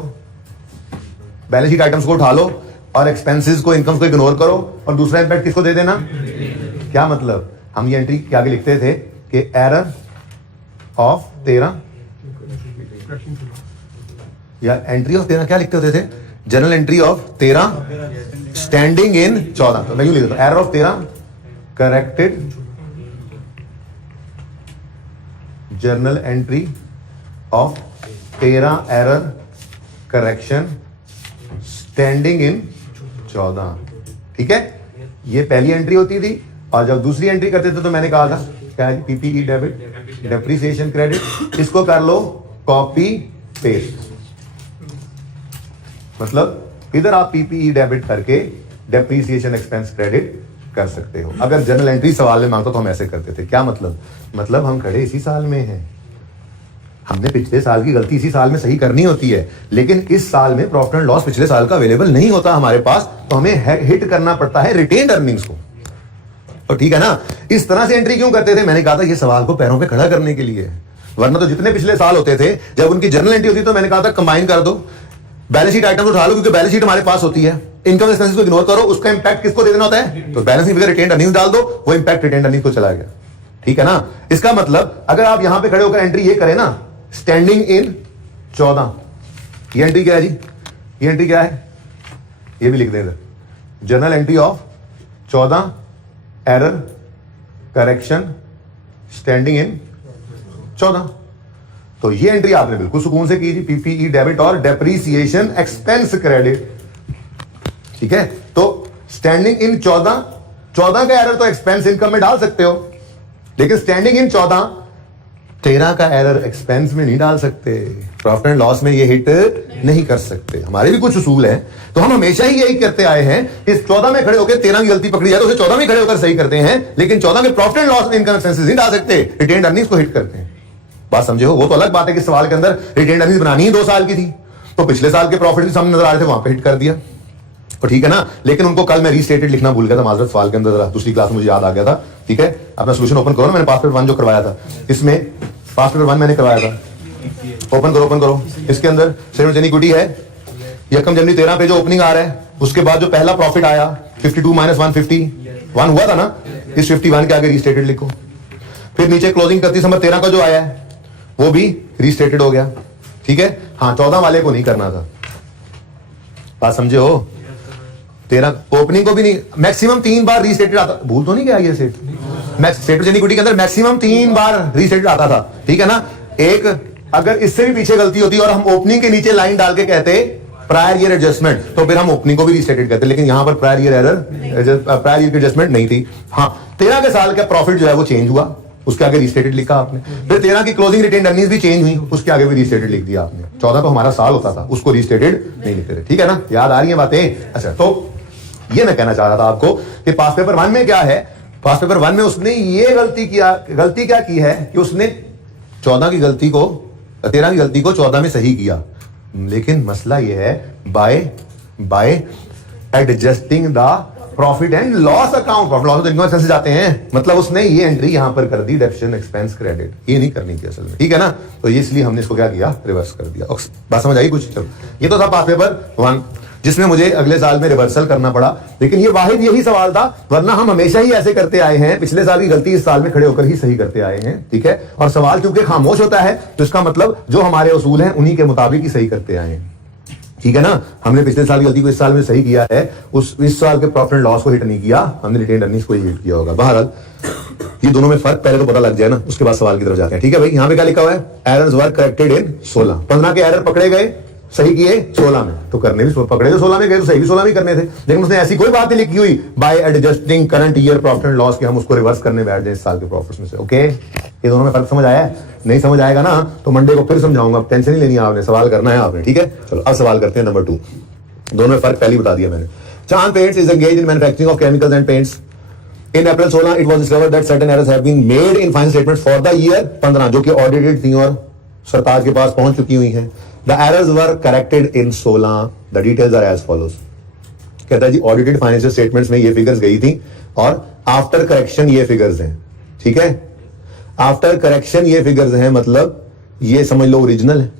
बैलेंस शीट आइटम्स को उठा लो और एक्सपेंसेस को, इनकम को इग्नोर करो, और दूसरा इंपैक्ट किसको दे देना? क्या मतलब? हम ये एंट्री क्या आगे लिखते थे कि एरर ऑफ 13, या एंट्री ऑफ 13 क्या लिखते होते थे? General entry of 13 standing in 14। तो मैं यूं लिख देता हूं, error of 13 corrected journal entry of 13 error correction standing in 14। ठीक है, ये पहली एंट्री होती थी। और जब दूसरी एंट्री करते थे तो मैंने कहा था क्या है? पीपीई डेबिट डेप्रिसिएशन क्रेडिट, इसको कर लो कॉपी पेस्ट। मतलब इधर आप पीपीई डेबिट करके डेप्रिसिएशन एक्सपेंस क्रेडिट कर सकते हो। अगर जनरल एंट्री सवाल में मांगता तो हम ऐसे करते थे। क्या मतलब? मतलब हम खड़े इसी साल में हैं, हमने पिछले साल की गलती इसी साल में सही करनी होती है, लेकिन इस साल में प्रॉफिट एंड लॉस पिछले साल का अवेलेबल नहीं होता हमारे पास, तो हमें हिट करना पड़ता है रिटेन्ड अर्निंग्स को। तो ठीक है ना, इस तरह से एंट्री क्यों करते थे? मैंने कहा था ये सवाल को पैरों पे खड़ा करने के लिए, वरना तो जितने पिछले साल होते थे जब उनकी जनरल एंट्री होती तो मैंने कहा था कंबाइन कर दो, बैलेंस शीट आइटम उठा लो, क्योंकि बैलेंस शीट हमारे पास होती है, इनकम एक्सपेंसेस को इग्नोर करो, उसका इंपैक्ट किसको दे देना होता है? तो बैलेंसिंग फिगर रिटेन्ड अर्निंग्स डाल दो, वो इंपैक्ट रिटेन्ड अर्निंग्स को चला गया। ठीक है ना, इसका मतलब अगर आप यहां पे खड़े होकर एंट्री ये करें ना, स्टैंडिंग इन 14, ये एंट्री क्या है जी? ये एंट्री क्या है? ये भी लिख दें इधर, general entry of 14 error correction standing in 14। तो ये एंट्री आपने बिल्कुल सुकून से की जी, पीपीई डेबिट और डेप्रीसिएशन एक्सपेंस क्रेडिट। ठीक है, तो स्टैंडिंग इन 14 का एरर तो एक्सपेंस इनकम में डाल सकते हो, लेकिन स्टैंडिंग इन 13 का एरर एक्सपेंस में नहीं डाल सकते, प्रॉफिट एंड लॉस में ये हिट नहीं कर सकते। हमारे भी कुछ उसूल हैं, तो हम हमेशा ही यही करते आए हैं, इस 14 में खड़े होकर 13 की गलती पकड़ी जाए तो उसे 14 में खड़े होकर सही करते हैं, लेकिन 14 के प्रॉफिट एंड लॉस में इनकम एक्सपेंसेस नहीं डाल सकते, रिटेन्ड अर्निंग्स को हिट करते हैं। बात समझे हो? वो तो अलग बात है कि सवाल के अंदर रिटेन्ड अर्निंग्स बनानी ही 2 साल की थी, तो पिछले साल के प्रॉफिट भी सामने नजर आ रहे थे, वहां पे हिट कर दिया। तो ठीक है ना, लेकिन उनको कल मैं रीस्टेटेड लिखना भूल गया था, माजरत सवाल के अंदर दूसरी क्लास में मुझे याद आ गया था। ठीक है, अपना सोल्यूशन ओपन करो ना, मैंने पास पेपर 1 जो करवाया था, इसमें पास पेपर 1 मैंने करवाया था, ओपन करो। इसके अंदर शेयर इक्विटी है, यकम जनवरी 13 पे जो ओपनिंग आ रहा है, उसके बाद जो पहला प्रॉफिट आया 52 माइनस 151 हुआ था ना, इस 51 के आगे रीस्टेटेड लिखो। फिर नीचे क्लोजिंग 31 नंबर 13 का जो आया है वो भी रीस्टेटेड हो गया। ठीक है, हाँ 14 वाले को नहीं करना था, बात समझे हो? 13 ओपनिंग को भी नहीं, मैक्सिमम 3 बार रीस्टेटेड आता, भूल तो नहीं गया ये सेट? स्टेटमेंट इक्विटी के अंदर मैक्सिमम 3 बार रीस्टेटेड आता था। ठीक है ना, एक अगर इससे भी पीछे गलती होती और हम ओपनिंग के नीचे लाइन डाल के कहते प्रायर ईयर एडजस्टमेंट, तो फिर हम ओपनिंग को भी रीस्टेटेड करते, लेकिन यहां पर prior year error, prior year की एडजस्टमेंट नहीं थी। हाँ 13 के साल का प्रॉफिट जो है वो चेंज हुआ, उसके आगे रीस्टेटेड लिखा आपने। फिर 13 की क्लोजिंग रिटेन्ड अर्निंग्स भी चेंज हुई, उसके आगे भी रीस्टेटेड लिख दिया आपने। 14 तो हमारा साल होता था, उसको रीस्टेटेड नहीं लिखते थे। ठीक है ना, याद आ रही है बातें? अच्छा, तो ये मैं कहना चाह रहा था आपको कि पास पेपर 1 में क्या है, पास पेपर 1 में उसने ये गलती क्या की है कि उसने 14 की गलती को 13 की गलती को 14 में सही किया, लेकिन मसला ये है bye adjusting the profit and loss account, profit loss income expense जाते हैं, मतलब उसने ये एंट्री यहां पर कर दी डेबिट एक्सपेंस क्रेडिट, ये नहीं करनी थी असल में, ठीक है ना। तो ये इसलिए हमने इसको क्या किया, रिवर्स कर दिया। बात समझ आई कुछ? चलो, ये तो था पास पेपर 1 जिसमें मुझे अगले साल में रिवर्सल करना पड़ा, लेकिन ये वाहिद यही सवाल था, वरना हम हमेशा ही ऐसे करते आए हैं, पिछले साल की गलती इस साल में खड़े होकर ही सही करते आए हैं, ठीक है। और सवाल चूंकि खामोश होता है तो इसका मतलब जो हमारे उसूल हैं उन्हीं के मुताबिक ही सही करते आए हैं, ठीक है ना। हमने पिछले साल की गलती को इस साल में सही किया है, इस साल के प्रॉफिट एंड लॉस को हिट नहीं किया, हमने रिटेन अर्निंग्स को ही हिट किया होगा। बहरहाल ये दोनों में फर्क पहले तो पता लग जाए ना, उसके बाद सवाल की तरफ जाते हैं, ठीक है भाई। यहां पे क्या लिखा हुआ है, एरर्स वर करेक्टेड इन 16, 15 के एरर पकड़े गए, सही किए 16 में, तो करने भी पकड़े तो 16 में गए, तो सही भी 16 में करने थे, लेकिन उसने ऐसी कोई बात नहीं लिखी हुई bye adjusting current year profit and loss कि हम उसको रिवर्स करने बैठ जाए इस साल के प्रॉफिट्स में से। ओके, ये दोनों में फर्क समझ आया है? नहीं समझ आएगा ना तो मंडे को फिर समझाऊंगा, टेंशन नहीं लेनी है आपने, सवाल करना है आपने, ठीक है। चलो अब सवाल करते हैं नंबर 2, दोनों में फर्क पहले ही बता दिया मैंने। चांद paints is engaged in manufacturing of chemicals and paints. In April 16 it was discovered that certain errors have been made in final statements for the year 15 जो कि ऑडिटेड थी और सरताज के पास पहुंच चुकी हुई हैं। The errors were corrected in 16, the details are as follows। कहता है जी ऑडिटेड फाइनेंशियल स्टेटमेंट्स में ये फिगर्स गई थी और आफ्टर करेक्शन ये फिगर्स हैं, ठीक है। आफ्टर करेक्शन ये फिगर्स हैं, मतलब ये समझ लो ओरिजिनल है,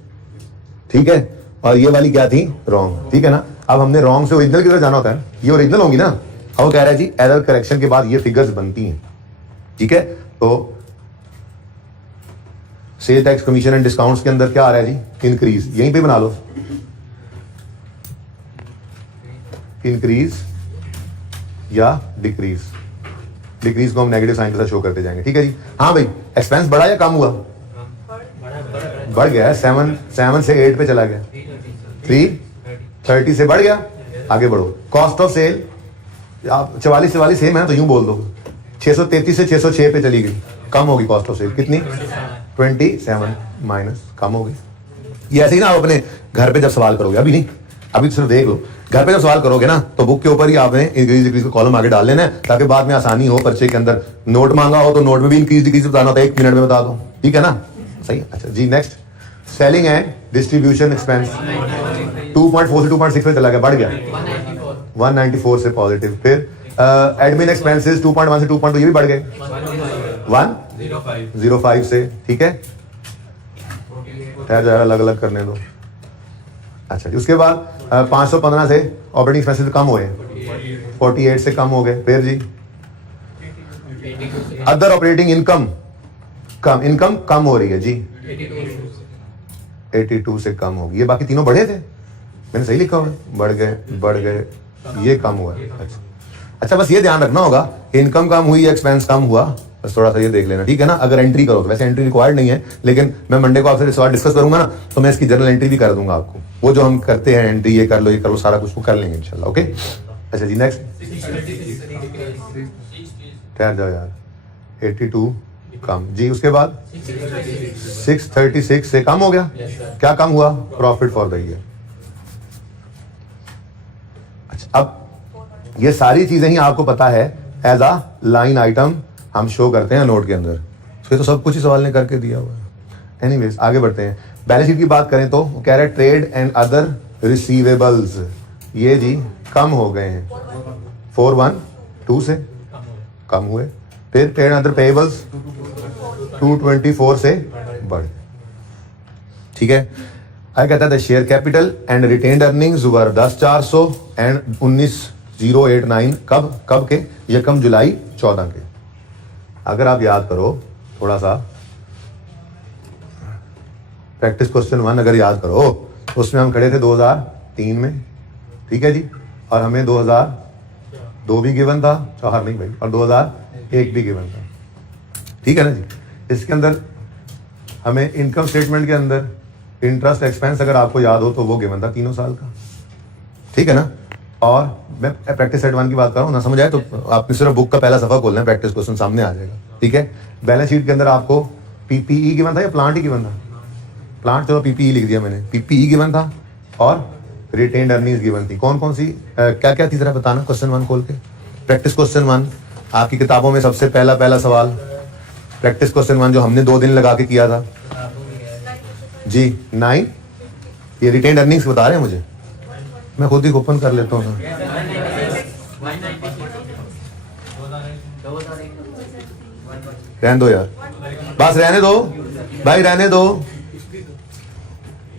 ठीक है, और ये वाली क्या थी, रॉन्ग, ठीक है ना। अब हमने रॉन्ग से ओरिजिनल की तरफ जाना होता है, ये ओरिजिनल होंगी ना। वो कह रहा है जी एरर करेक्शन के बाद ये फिगर्स बनती हैं, ठीक है। तो sale tax commission and discounts के अंदर क्या आ रहा है जी, इंक्रीज, यहीं पे बना लो, इंक्रीज या डिक्रीज। डिक्रीज को हम नेगेटिव साइन के साथ शो करते जाएंगे, ठीक है जी। हाँ भाई, एक्सपेंस बढ़ा या कम हुआ, बढ़ गया है, 7 से 8 पे चला गया, 330 से बढ़ गया, आगे बढ़ो। कॉस्ट ऑफ सेल आप 44 सेम है तो यूं बोल दो, 633 से 606 पे चली गई, कम होगी कॉस्ट ऑफ सेल कितनी, 27 माइनस, कम हो गई। ये ऐसे ही ना आप अपने घर पे जब सवाल करोगे, अभी नहीं, अभी सिर्फ देख लो, घर पे जब सवाल करोगे ना तो बुक के ऊपर ही आपने इंक्रीज डिक्रीज का कॉलम आगे डाल लेना है, ताकि बाद में आसानी हो, पर्चे के अंदर नोट मांगा हो तो नोट में भी इंक्रीज डिक्रीज बताना होता है, 1 मिनट में बता दो, ठीक है ना, सही। अच्छा जी, next selling and distribution expense 2.4 से 2.6 पे चला गया, बढ़ गया 194 से पॉजिटिव। फिर एडमिन एक्सपेंसेस 2.1 से 2.2 ये भी बढ़ गए 105 से, ठीक है। ठहर अलग अलग करने दो। अच्छा जी, उसके बाद 515 से ऑपरेटिंग एक्सपेंसेस कम हुए, 48 से कम हो गए। फिर जी अदर ऑपरेटिंग इनकम कम हो रही है जी, 82 से कम होगी। ये बाकी तीनों बढ़े थे, मैंने सही लिखा हुआ, बढ़ गए, ये कम हुआ। अच्छा बस ये ध्यान रखना होगा, इनकम कम हुई, एक्सपेंस कम हुआ, बस थोड़ा सा ये देख लेना, ठीक है ना। अगर एंट्री करो तो, वैसे एंट्री रिक्वायर्ड नहीं है, लेकिन मैं मंडे को आपसे सवाल डिस्कस करूंगा ना तो मैं इसकी जनरल एंट्री भी कर दूंगा आपको, वो जो हम करते हैं एंट्री, ये कर लो सारा कुछ वो कर लेंगे इंशाल्लाह, ओके। अच्छा जी, नेक्स्ट ठहर जाओ यार, 82 कम जी, उसके बाद 636 से कम हो गया, क्या कम हुआ, प्रॉफिट फॉर द ईयर। अच्छा, अब ये सारी चीजें ही आपको पता है, एज अ लाइन आइटम हम शो करते हैं नोट के अंदर, तो सब कुछ ही सवाल ने करके दिया हुआ है। एनीवेज आगे बढ़ते हैं। बैलेंस शीट की बात करें तो कह रहे ट्रेड एंड अदर रिसीवेबल्स, ये जी कम हो गए हैं, 412 से कम हुए। फिर ट्रेड एंड अदर पेएबल्स 224 से बढ़, ठीक है। आगे कहता है share capital and retained earnings were 10,400 and 19,089 कब के, यकम जुलाई 14 के। अगर आप याद करो थोड़ा सा प्रैक्टिस क्वेश्चन 1 अगर याद करो, उसमें हम खड़े थे 2003 में, ठीक है जी, और हमें 2002 भी गिवन था, 4 नहीं भाई, और 2001 भी गिवन था, ठीक है ना जी। इसके अंदर हमें इनकम स्टेटमेंट के अंदर इंटरेस्ट एक्सपेंस अगर आपको याद हो तो वो गिवन था 3 साल का, ठीक है ना। और मैं प्रैक्टिस सेट 1 की बात कर रहा हूँ, ना समझ आए तो आपने सिर्फ बुक का पहला सफा खोलना है, प्रैक्टिस क्वेश्चन सामने आ जाएगा, ठीक है। बैलेंस शीट के अंदर आपको पीपीई गिवन था या प्लांट ही गिवन था, प्लांट, चलो पीपीई लिख दिया मैंने, पीपीई गिवन था और रिटेन्ड अर्निंग्स गिवन थी। कौन कौन सी क्या क्या थी जरा बताना, क्वेश्चन 1 खोल के। प्रैक्टिस क्वेश्चन 1 आपकी किताबों में सबसे पहला सवाल, प्रैक्टिस क्वेश्चन 1 जो हमने 2 दिन लगा के किया था, जी 9, ये रिटेन अर्निंग्स बता रहे हैं मुझे, मैं खुद ही ओपन कर लेता हूँ। रहने दो यार, बस रहने दो भाई, रहने दो।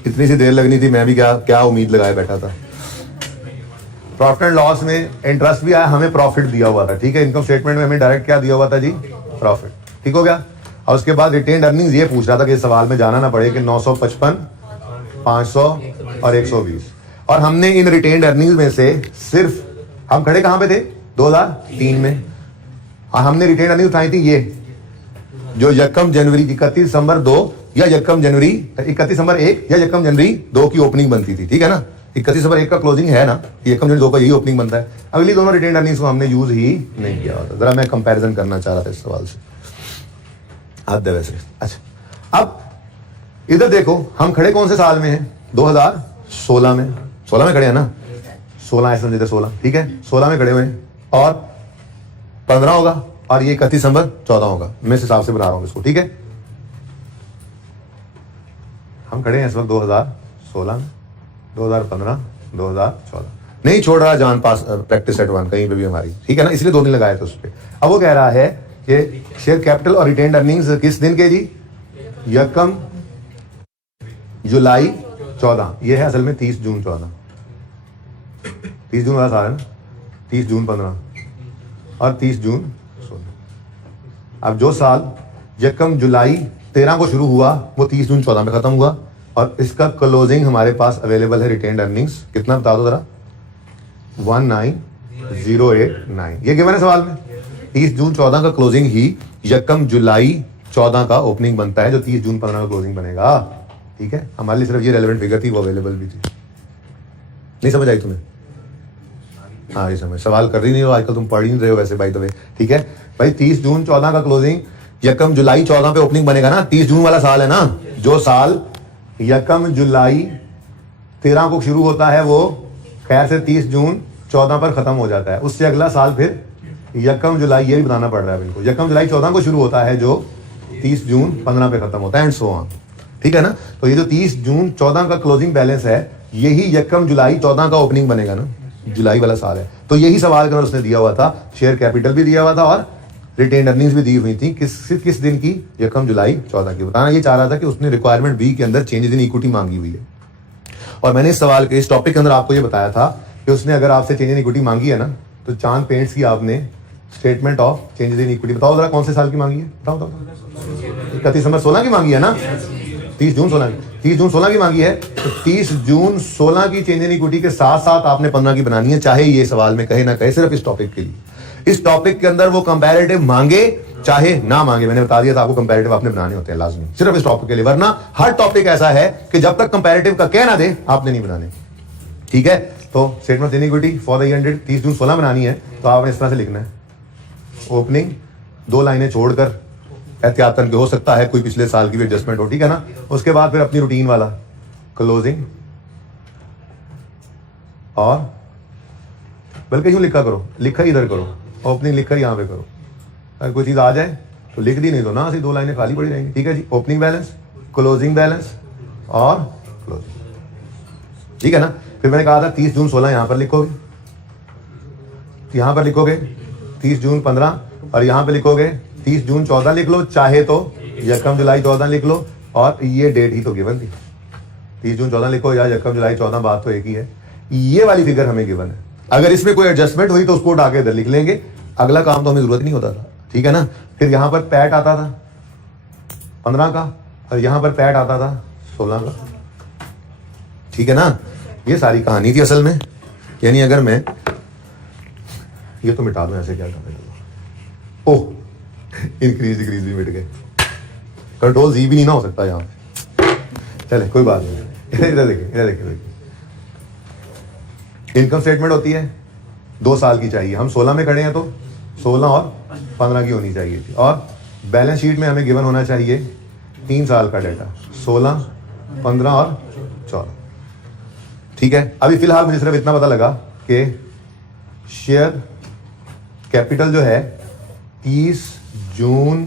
इतनी सी देर लगनी थी, मैं भी क्या क्या उम्मीद लगाए बैठा था। प्रॉफिट एंड लॉस में इंटरेस्ट भी आया, हमें प्रॉफिट दिया हुआ था, ठीक है। इनकम स्टेटमेंट में हमें डायरेक्ट क्या दिया हुआ था जी, प्रॉफिट, ठीक हो गया। और उसके बाद रिटेन अर्निंग्स ये पूछ रहा था कि इस सवाल में जाना ना पड़े कि 955, 500 और 120। और हमने इन रिटेन अर्निंग्स में से सिर्फ, हम खड़े कहां पे थे, 2003 में, और हमने रिटेन अर्निंग्स उठाई थी ये जो यकम जनवरी 31 दिसंबर 2 या यकम जनवरी 31 दिसंबर 1 या यकम जनवरी 2 की ओपनिंग बनती थी, ठीक है ना। 31 दिसंबर 1 का क्लोजिंग है ना, यकम जनवरी 2 का यही ओपनिंग बनता है। अगली दोनों रिटेन अर्निंग्स को हमने यूज ही नहीं किया होता। जरा मैं कंपैरिजन करना चाह रहा था इस सवाल से, आधे वैसे। अच्छा, अब इधर देखो, हम खड़े कौन से साल में हैं, 2016 में। 16 में खड़े हैं ना, 16 ऐसे समझे थे, 16, ठीक है, 16 में खड़े हुए हैं। और 15 होगा और ये 31 दिसंबर 14 होगा, मैं इस हिसाब से बना रहा हूं इसको, ठीक है। हम खड़े हैं इस वक्त 2016 में, 2015, 2014, नहीं छोड़ रहा जान पास प्रैक्टिस सेट 1 कहीं पे भी हमारी, ठीक है ना, इसलिए 2 दिन लगाए थे उस पर। अब वो कह रहा है कि शेयर कैपिटल और रिटेन्ड अर्निंग्स किस दिन के जी, यकम जुलाई 14, ये है असल में 30 जून 14, 30 जून वाला साल है ना, 30 जून 15 और 30 जून 16। अब जो साल यकम जुलाई 13 को शुरू हुआ वो 30 जून 14 में खत्म हुआ, और इसका क्लोजिंग हमारे पास अवेलेबल है रिटेन्ड अर्निंग्स, कितना बता दो जरा, 19089, ये गिवन है सवाल में। 30 जून 14 का क्लोजिंग ही यकम जुलाई 14 का ओपनिंग बनता है, जो 30 जून 15 का क्लोजिंग बनेगा, ठीक है। हमारे लिए सिर्फ ये रेलेवेंट फिगर थी, वो अवेलेबल भी थी। नहीं समझ आई तुम्हें? हाँ, ये समझ, सवाल कर रही नहीं हो आजकल, तुम पढ़ ही नहीं रहे हो वैसे, बाय द वे, ठीक है भाई। 30 जून 14 का क्लोजिंग यकम जुलाई 14 पे ओपनिंग बनेगा ना, 30 जून वाला साल है ना, जो साल यकम जुलाई 13 को शुरू होता है वो खैर से 30 जून 14 पर खत्म हो जाता है। उससे अगला साल फिर यकम जुलाई, ये भी बताना पड़ रहा है इनको, यकम जुलाई 14 को शुरू होता है जो 30 जून 15 पे खत्म होता है, एंड सो ऑन, ठीक है ना। तो ये जो 30 जून 14 का क्लोजिंग बैलेंस है, यही यकम जुलाई 14 का ओपनिंग बनेगा ना, जुलाई वाला साल है। तो यही सवाल कर उसने दिया हुआ था, शेयर कैपिटल भी दिया हुआ था और रिटेन्ड अर्निंग्स भी दी हुई थी, किस दिन की, यकम जुलाई 14 की। बताना ये चाह रहा था कि उसने रिक्वायरमेंट बी के अंदर चेंजेस इन इक्विटी मांगी हुई है। और मैंने इस सवाल के, इस टॉपिक के अंदर आपको ये बताया था कि उसने अगर आपसे चेंज इन इक्विटी मांगी है ना, तो चांद पेंट्स की आपने statement of changes in equity, बताओ जरा कौन से साल की मांगी है, बताओ 31 दिसंबर 16 की मांगी है ना, 30 जून 16 की मांगी है। तो 30 जून 16 की चेंज इन इक्विटी के साथ साथ आपने 15 की बनानी है, चाहे ये सवाल में कहे ना कहे, सिर्फ इस टॉपिक के लिए। इस टॉपिक के अंदर वो कंपैरेटिव मांगे चाहे ना मांगे, मैंने बता दिया था आपको, कंपैरेटिव आपने बनाने होते हैं लाजमी, सिर्फ इस टॉपिक के लिए। वरना हर टॉपिक ऐसा है कि जब तक कंपैरेटिव का कह ना दे आपने नहीं बनाने, ठीक है। तो statement of equity for the year ended 30 जून 16 बनानी है, तो आपने इस तरह से लिखना है, ओपनिंग 2 लाइनें छोड़कर, एहतियातन के हो सकता है कोई पिछले साल की भी एडजस्टमेंट हो, ठीक है ना। उसके बाद फिर अपनी रूटीन वाला क्लोजिंग, और बल्कि यूं लिखा करो, लिखा इधर करो, ओपनिंग लिखकर यहां पे करो, अगर कोई चीज आ जाए तो लिख दी, नहीं तो ना, ऐसी 2 लाइनें खाली पड़ी रहेंगी, ठीक है जी। ओपनिंग बैलेंस, क्लोजिंग बैलेंस और क्लोजिंग, ठीक है ना। फिर मैंने कहा था 30 जून 16 यहां पर लिखोगे, यहां पर लिखोगे 30 जून 15, और यहां पर लिखोगे 30 जून 14 लिख लो, चाहे तो यकम जुलाई 14 लिख लो, और ये डेट ही तो गिवन थी, 30 जून 14 लिखो या यकम जुलाई 14, बात तो एक ही है। ये वाली फिगर हमें गिवन है, अगर इसमें कोई एडजस्टमेंट हुई तो उसको उठा के इधर लिख लेंगे, अगला काम तो हमें जरूरत नहीं होता था, ठीक है ना। फिर यहां पर पैट आता था 15 का, और यहां पर पैट आता था 16 का, ठीक है ना। ये सारी कहानी थी असल में। यानी अगर मैं ये तो मिटा दूं, ऐसे क्या करना, ओह इंक्रीज डिक्रीज भी मिट गए, कंट्रोल जी भी नहीं ना हो सकता यहाँ पे, चले कोई बात नहीं। इधर देखिए, इधर देखिए, इनकम स्टेटमेंट होती है 2 साल की चाहिए, हम 16 में खड़े हैं तो 16 और 15 की होनी चाहिए थी, और बैलेंस शीट में हमें गिवन होना चाहिए 3 साल का डाटा, 16, 15 और 14, ठीक है। अभी फिलहाल मुझे सिर्फ इतना पता लगा कि शेयर कैपिटल जो है 30 जून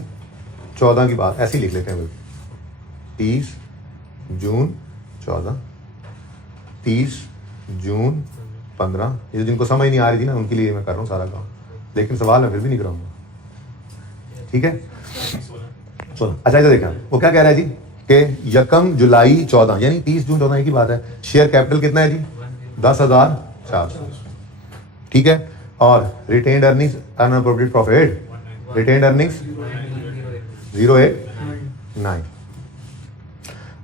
14 की बात, ऐसे ही लिख लेते हैं, 30 जून 14, 30 जून 15। ये जिनको समझ नहीं आ रही थी ना उनके लिए मैं कर रहा हूँ सारा काम, लेकिन सवाल मैं फिर भी नहीं कराऊंगा, ठीक है। 16। अच्छा इधर देखना, वो क्या कह रहा है जी कि यकम जुलाई 14 यानी 30 जून 14 की बात है। शेयर कैपिटल कितना है जी 10,400, ठीक है। और retained earnings unappropriate profit, retained earnings 089।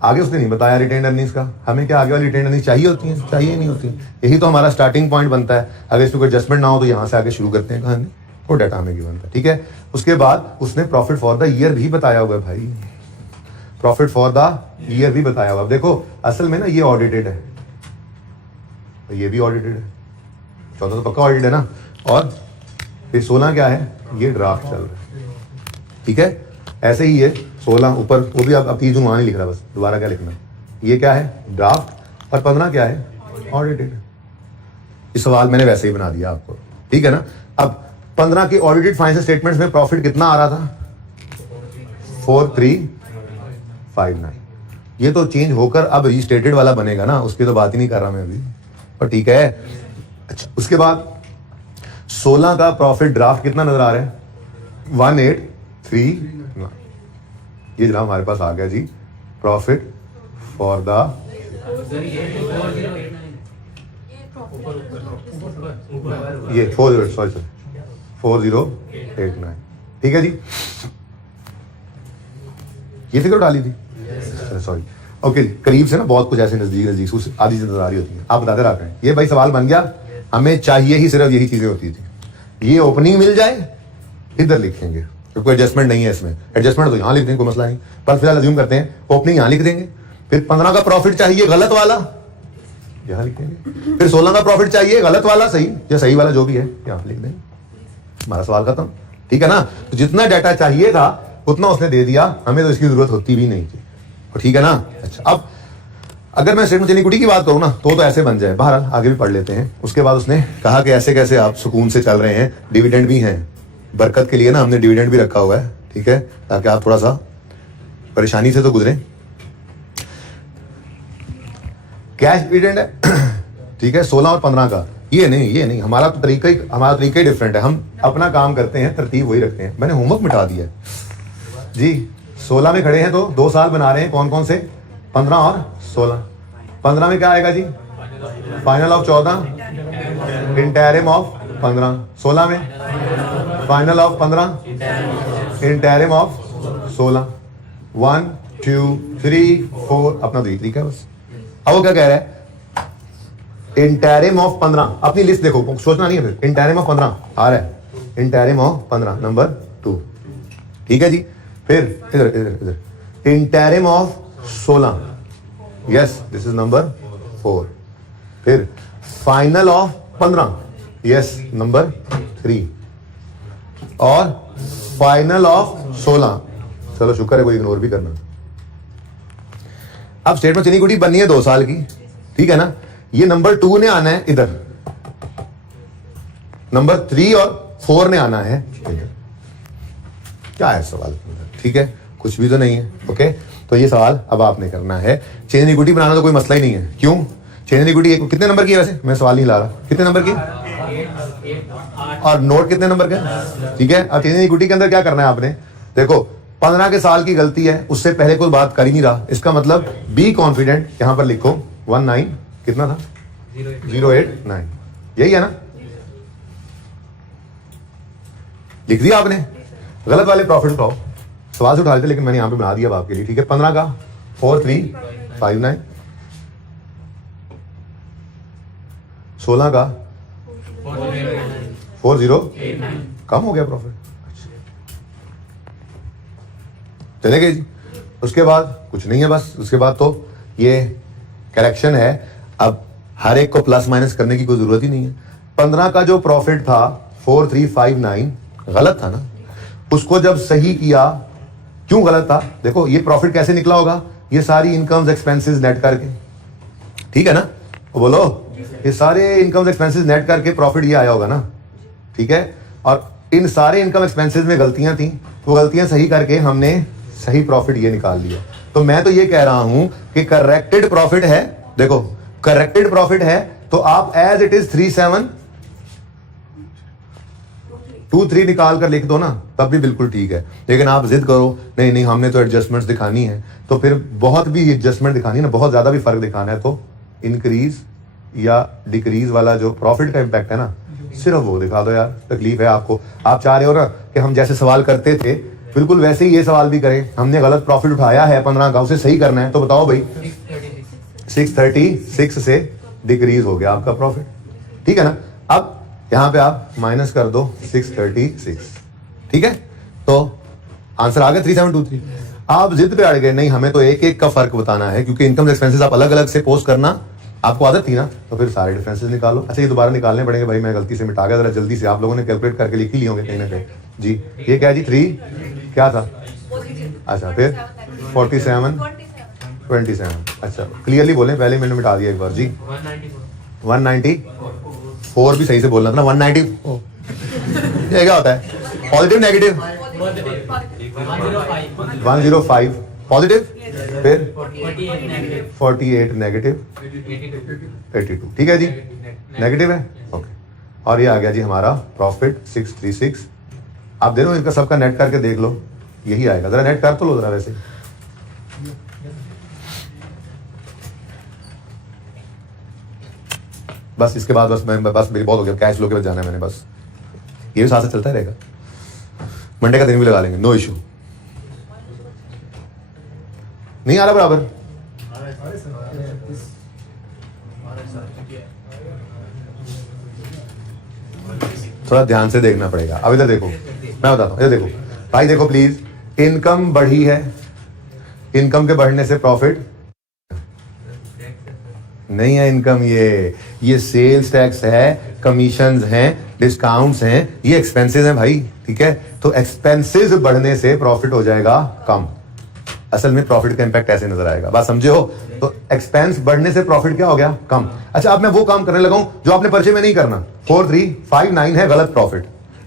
आगे उसने नहीं बताया रिटेन्ड अर्निंग्स का। हमें क्या आगे वाली रिटेन्ड अर्निंग्स चाहिए होती हैं? चाहिए नहीं होती। यही तो हमारा स्टार्टिंग पॉइंट बनता है। अगर इसमें कोई एडजस्टमेंट ना हो तो यहाँ से आगे शुरू करते हैं कहानी, वो डाटा हमें गिवन बनता है, ठीक है। उसके बाद उसने प्रॉफिट फॉर द ईयर भी बताया हुआ है भाई, प्रॉफिट फॉर द ईयर भी बताया हुआ। देखो असल में ना ये ऑडिटेड है, ये भी ऑडिटेड है, 14 तो पक्का ऑडिट है ना। और फिर 16 क्या है, ये ड्राफ्ट चल रहा है, ठीक है। ऐसे ही ये 16 ऊपर, वो भी अब 30 जून वहां नहीं लिख रहा, बस दोबारा क्या लिखना, ये क्या है ड्राफ्ट, और 15 क्या है ऑडिटेड। इस सवाल मैंने वैसे ही बना दिया आपको, ठीक है ना। अब 15 के ऑडिटेड फाइनेंशियल स्टेटमेंट्स में प्रॉफिट कितना आ रहा था 4359। ये तो चेंज होकर अब रिस्टेटेड वाला बनेगा ना, उसकी तो बात ही नहीं कर रहा मैं अभी, और ठीक है। अच्छा उसके बाद 16 का प्रॉफिट ड्राफ्ट कितना नजर आ रहा है 1839। ये जनाब हमारे पास आ गया जी प्रॉफिट फॉर द, ये 4089, ठीक है जी। ये फिगर डाली थी, सॉरी ओके। करीब से ना बहुत कुछ ऐसे नजदीक आधी नजर आ रही होती है, आप बताते रहते हैं। ये भाई सवाल बन गया, हमें चाहिए ही सिर्फ यही चीजें होती थी, ये ओपनिंग मिल जाए इधर लिखेंगे, कोई एडजस्टमेंट नहीं है इसमें। एडजस्टमेंट तो यहाँ लिख देंगे, कोई मसला नहीं, पर फिलहाल अज्यूम करते हैं ओपनिंग यहाँ लिख देंगे। फिर 15 का प्रॉफिट चाहिए गलत वाला, यहाँ लिखेंगे। फिर 16 का प्रॉफिट चाहिए गलत वाला, सही या सही वाला जो भी है यहाँ लिख देंगे, हमारा सवाल खत्म, ठीक है ना। तो जितना डाटा चाहिए था उतना उसने दे दिया, हमें तो इसकी जरूरत होती भी नहीं थी, ठीक है ना। अच्छा अब अगर मैं स्टेटमेंट इक्विटी की बात करूं ना तो ऐसे बन जाए, बहरहाल आगे भी पढ़ लेते हैं। उसके बाद उसने कहा कि ऐसे कैसे आप सुकून से चल रहे हैं, डिविडेंड भी हैं, बरकत के लिए ना हमने डिविडेंड भी रखा हुआ है, ठीक है, ताकि आप थोड़ा सा परेशानी से तो गुजरे। कैश डिविडेंड है, ठीक है, 16 और 15 का। ये नहीं हमारा तरीका ही डिफरेंट है। हम अपना काम करते हैं, तरतीब वही रखते हैं। मैंने होमवर्क मिटा दिया है जी। 16 में खड़े हैं तो 2 साल बना रहे हैं, कौन कौन से 15 और 16। 15 में क्या आएगा जी फाइनल ऑफ 14, इंटरिम ऑफ 15। 16 में फाइनल ऑफ 15, इंटरिम ऑफ 16। 1 2 3 4 अपना तरीका है बस। अब वो क्या कह रहा है इंटरिम ऑफ 15, अपनी लिस्ट देखो, सोचना नहीं है। फिर इंटरिम ऑफ 15 आ रहा है, इंटरिम ऑफ 15 नंबर 2, ठीक है जी। फिर इधर इधर इधर interim of 16, yes this is number 4। फिर फाइनल ऑफ 15, यस नंबर 3, और फाइनल ऑफ 16। चलो शुक्र है कोई इग्नोर भी करना। अब स्टेटमेंट चनी गुटी बननी है 2 साल की, ठीक है ना। ये नंबर 2 ने आना है इधर, नंबर 3 और 4 ने आना है इधर। क्या है सवाल, ठीक है, कुछ भी तो नहीं है, ओके। तो ये सवाल अब आपने करना है। चेंज इन इक्विटी बनाना तो कोई मसला ही नहीं है। क्यों, चेंज इन इक्विटी कितने नंबर की है वैसे, मैं सवाल नहीं ला रहा, कितने नंबर की, और नोट कितने नंबर का, ठीक है। अब चेंज इन इक्विटी के अंदर क्या करना है आपने, देखो 15 के साल की गलती है, उससे पहले कोई बात कर ही नहीं रहा, इसका मतलब बी कॉन्फिडेंट, यहां पर लिखो 19 कितना था 089, यही है ना, लिख दिया आपने। गलत वाले प्रॉफिट उठाओ, सवाल से उठा लेते लेकिन मैंने यहां पे बना दिया आपके लिए, ठीक है। 15 का 4359, 16 का 4089, कम हो गया प्रॉफिट, चले गए जी। उसके बाद कुछ नहीं है बस, उसके बाद तो ये करेक्शन है। अब हर एक को प्लस माइनस करने की कोई जरूरत ही नहीं है। 15 का जो प्रॉफिट था 4359 गलत था ना, उसको जब सही किया, क्यों गलत था, देखो ये प्रॉफिट कैसे निकला होगा, ये सारी इनकम्स एक्सपेंसेस नेट करके, ठीक है ना, बोलो ये सारे इनकम्स एक्सपेंसेस नेट करके प्रॉफिट ये आया होगा ना, ठीक है। और इन सारे इनकम एक्सपेंसेस में गलतियां थी, वो गलतियां सही करके हमने सही प्रॉफिट ये निकाल लिया। तो तो मैं तो ये कह रहा हूं कि करेक्टेड प्रॉफिट है, देखो करेक्टेड प्रॉफिट है तो आप एज इट इज 3723 निकाल कर लिख दो ना, तब भी बिल्कुल ठीक है। लेकिन आप जिद करो नहीं नहीं हमने तो एडजस्टमेंट्स दिखानी है, तो फिर बहुत भी एडजस्टमेंट दिखानी है ना, बहुत ज्यादा भी फर्क दिखाना है, तो इंक्रीज या डिक्रीज वाला जो प्रॉफिट का इम्पैक्ट है ना, सिर्फ वो दिखा दो यार। तकलीफ है आपको, आप चाह रहे हो ना कि हम जैसे सवाल करते थे बिल्कुल वैसे ही ये सवाल भी करें। हमने गलत प्रॉफिट उठाया है 15 का, उसे सही करना है, तो बताओ भाई 636 से डिक्रीज हो गया आपका प्रॉफिट, ठीक है ना। अब यहां पे आप माइनस कर दो 636, ठीक है, तो आंसर आ गया 3723। आप जिद पे अड़ गए नहीं हमें तो एक एक का फर्क बताना है, क्योंकि इनकम एक्सपेंसेस आप अलग अलग से पोस्ट करना आपको आदत थी ना, तो फिर सारे डिफरेंसेस निकालो। अच्छा ये दोबारा निकालने पड़ेंगे भाई, मैं गलती से मिटा गया, जरा जल्दी से आप लोगों ने कैलकुलेट करके लिख ही लिए होंगे कहीं ना कहीं जी। ये क्या जी 3 क्या था, अच्छा फिर 4727, अच्छा क्लियरली बोले, पहले मैंने मिटा दिया एक बार जी। 194 भी सही से बोलना था ना, 190 ये क्या होता है, पॉजिटिव नेगेटिव 105 पॉजिटिव, फिर 48 नेगेटिव 82, ठीक है जी, नेगेटिव है ओके। और ये आ गया जी हमारा प्रॉफिट 636। आप देखो इनका सबका नेट करके देख लो, यही आएगा, जरा नेट कर तो लो जरा वैसे। बस इसके बाद बस मेरी बहुत हो गया, कैश फ्लो के बाद जाना है मैंने, बस ये भी साथ से चलता रहेगा, मंडे का दिन भी लगा लेंगे, नो इशू। नहीं आ रहा बराबर, थोड़ा ध्यान से देखना पड़ेगा। अब इधर देखो, मैं बताता हूं, इधर देखो भाई, देखो प्लीज, इनकम बढ़ी है, इनकम के बढ़ने से प्रॉफिट नहीं है, इनकम ये सेल्स टैक्स है, कमीशंस हैं, डिस्काउंट्स हैं, ये एक्सपेंसेस हैं भाई, ठीक है। तो एक्सपेंसेस बढ़ने से प्रॉफिट हो जाएगा कम। असल में प्रॉफिट का इंपैक्ट ऐसे नजर आएगा, बात समझे हो। तो एक्सपेंस बढ़ने से प्रॉफिट क्या हो गया, कम। अच्छा अब मैं वो काम करने लगा हूं जो आपने पर्चे में नहीं करना, 4359 है गलत प्रॉफिट,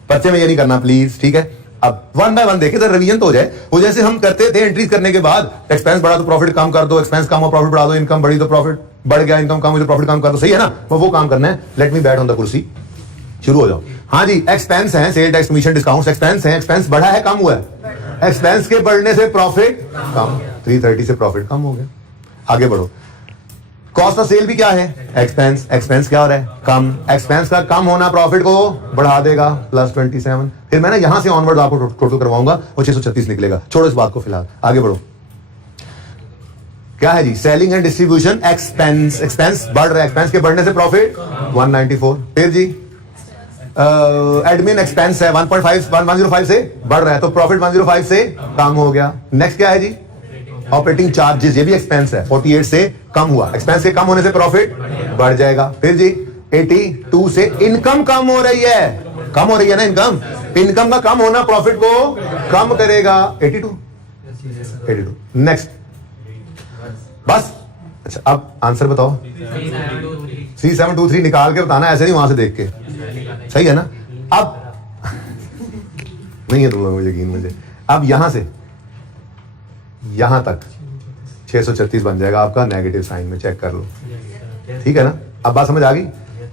पर्चे में ये नहीं करना प्लीज, ठीक है। अब वन बाय वन देखे तो रिवीजन तो हो जाए। वो जैसे हम करते थे एंट्रीज करने के बाद, एक्सपेंस बढ़ा तो प्रॉफिट कम कर दो, एक्सपेंस कम हो प्रॉफिट बढ़ा दो, इनकम बढ़ी तो प्रॉफिट बढ़ गया, इनकम कम हुई तो प्रॉफिट कम कर दो, सही है ना। वो काम करना है। लेट मी बैठ ऑन द कुर्सी, शुरू हो जाओ। हाँ जी, एक्सपेंस है, sale tax commission discount expense है, एक्सपेंस बढ़ा है कम हुआ है, एक्सपेंस के बढ़ने से प्रॉफिट कम, 330 से प्रॉफिट कम हो गया। आगे बढ़ो, कॉस्ट ऑफ सेल भी क्या है, एक्सपेंस, एक्सपेंस क्या हो रहा है, कम, एक्सपेंस का कम होना प्रॉफिट को बढ़ा देगा, +27। फिर मैं ना यहां से ऑनवर्ड आपको टोटल करवाऊंगा, वो 636 निकलेगा। छोड़ो इस बात को फिलहाल, आगे बढ़ो। क्या है जी, selling and distribution expense, expense बढ़ रहा है, एक्सपेंस के बढ़ने से प्रॉफिट 194। फिर जी एडमिन एक्सपेंस है 105 से बढ़ रहा है, तो प्रॉफिट 105 से कम हो गया। नेक्स्ट क्या है जी, ऑपरेटिंग चार्जेस, ये भी एक्सपेंस है, 48 से कम हुआ, एक्सपेंस के कम होने से प्रॉफिट बढ़ जाएगा। फिर जी 82 से इनकम कम हो रही है, कम हो रही है ना इनकम, इनकम का कम होना प्रॉफिट को कम करेगा, 82। नेक्स्ट बस। अच्छा अब आंसर बताओ, 3723 निकाल के बताना, ऐसे नहीं वहां से देख के, सही है ना। अब नहीं है तुम लोगों को यकीन मुझे, अब यहां से यहां तक 636 बन जाएगा आपका, नेगेटिव साइन में चेक कर लो, ठीक है ना। अब बात समझ आ गई।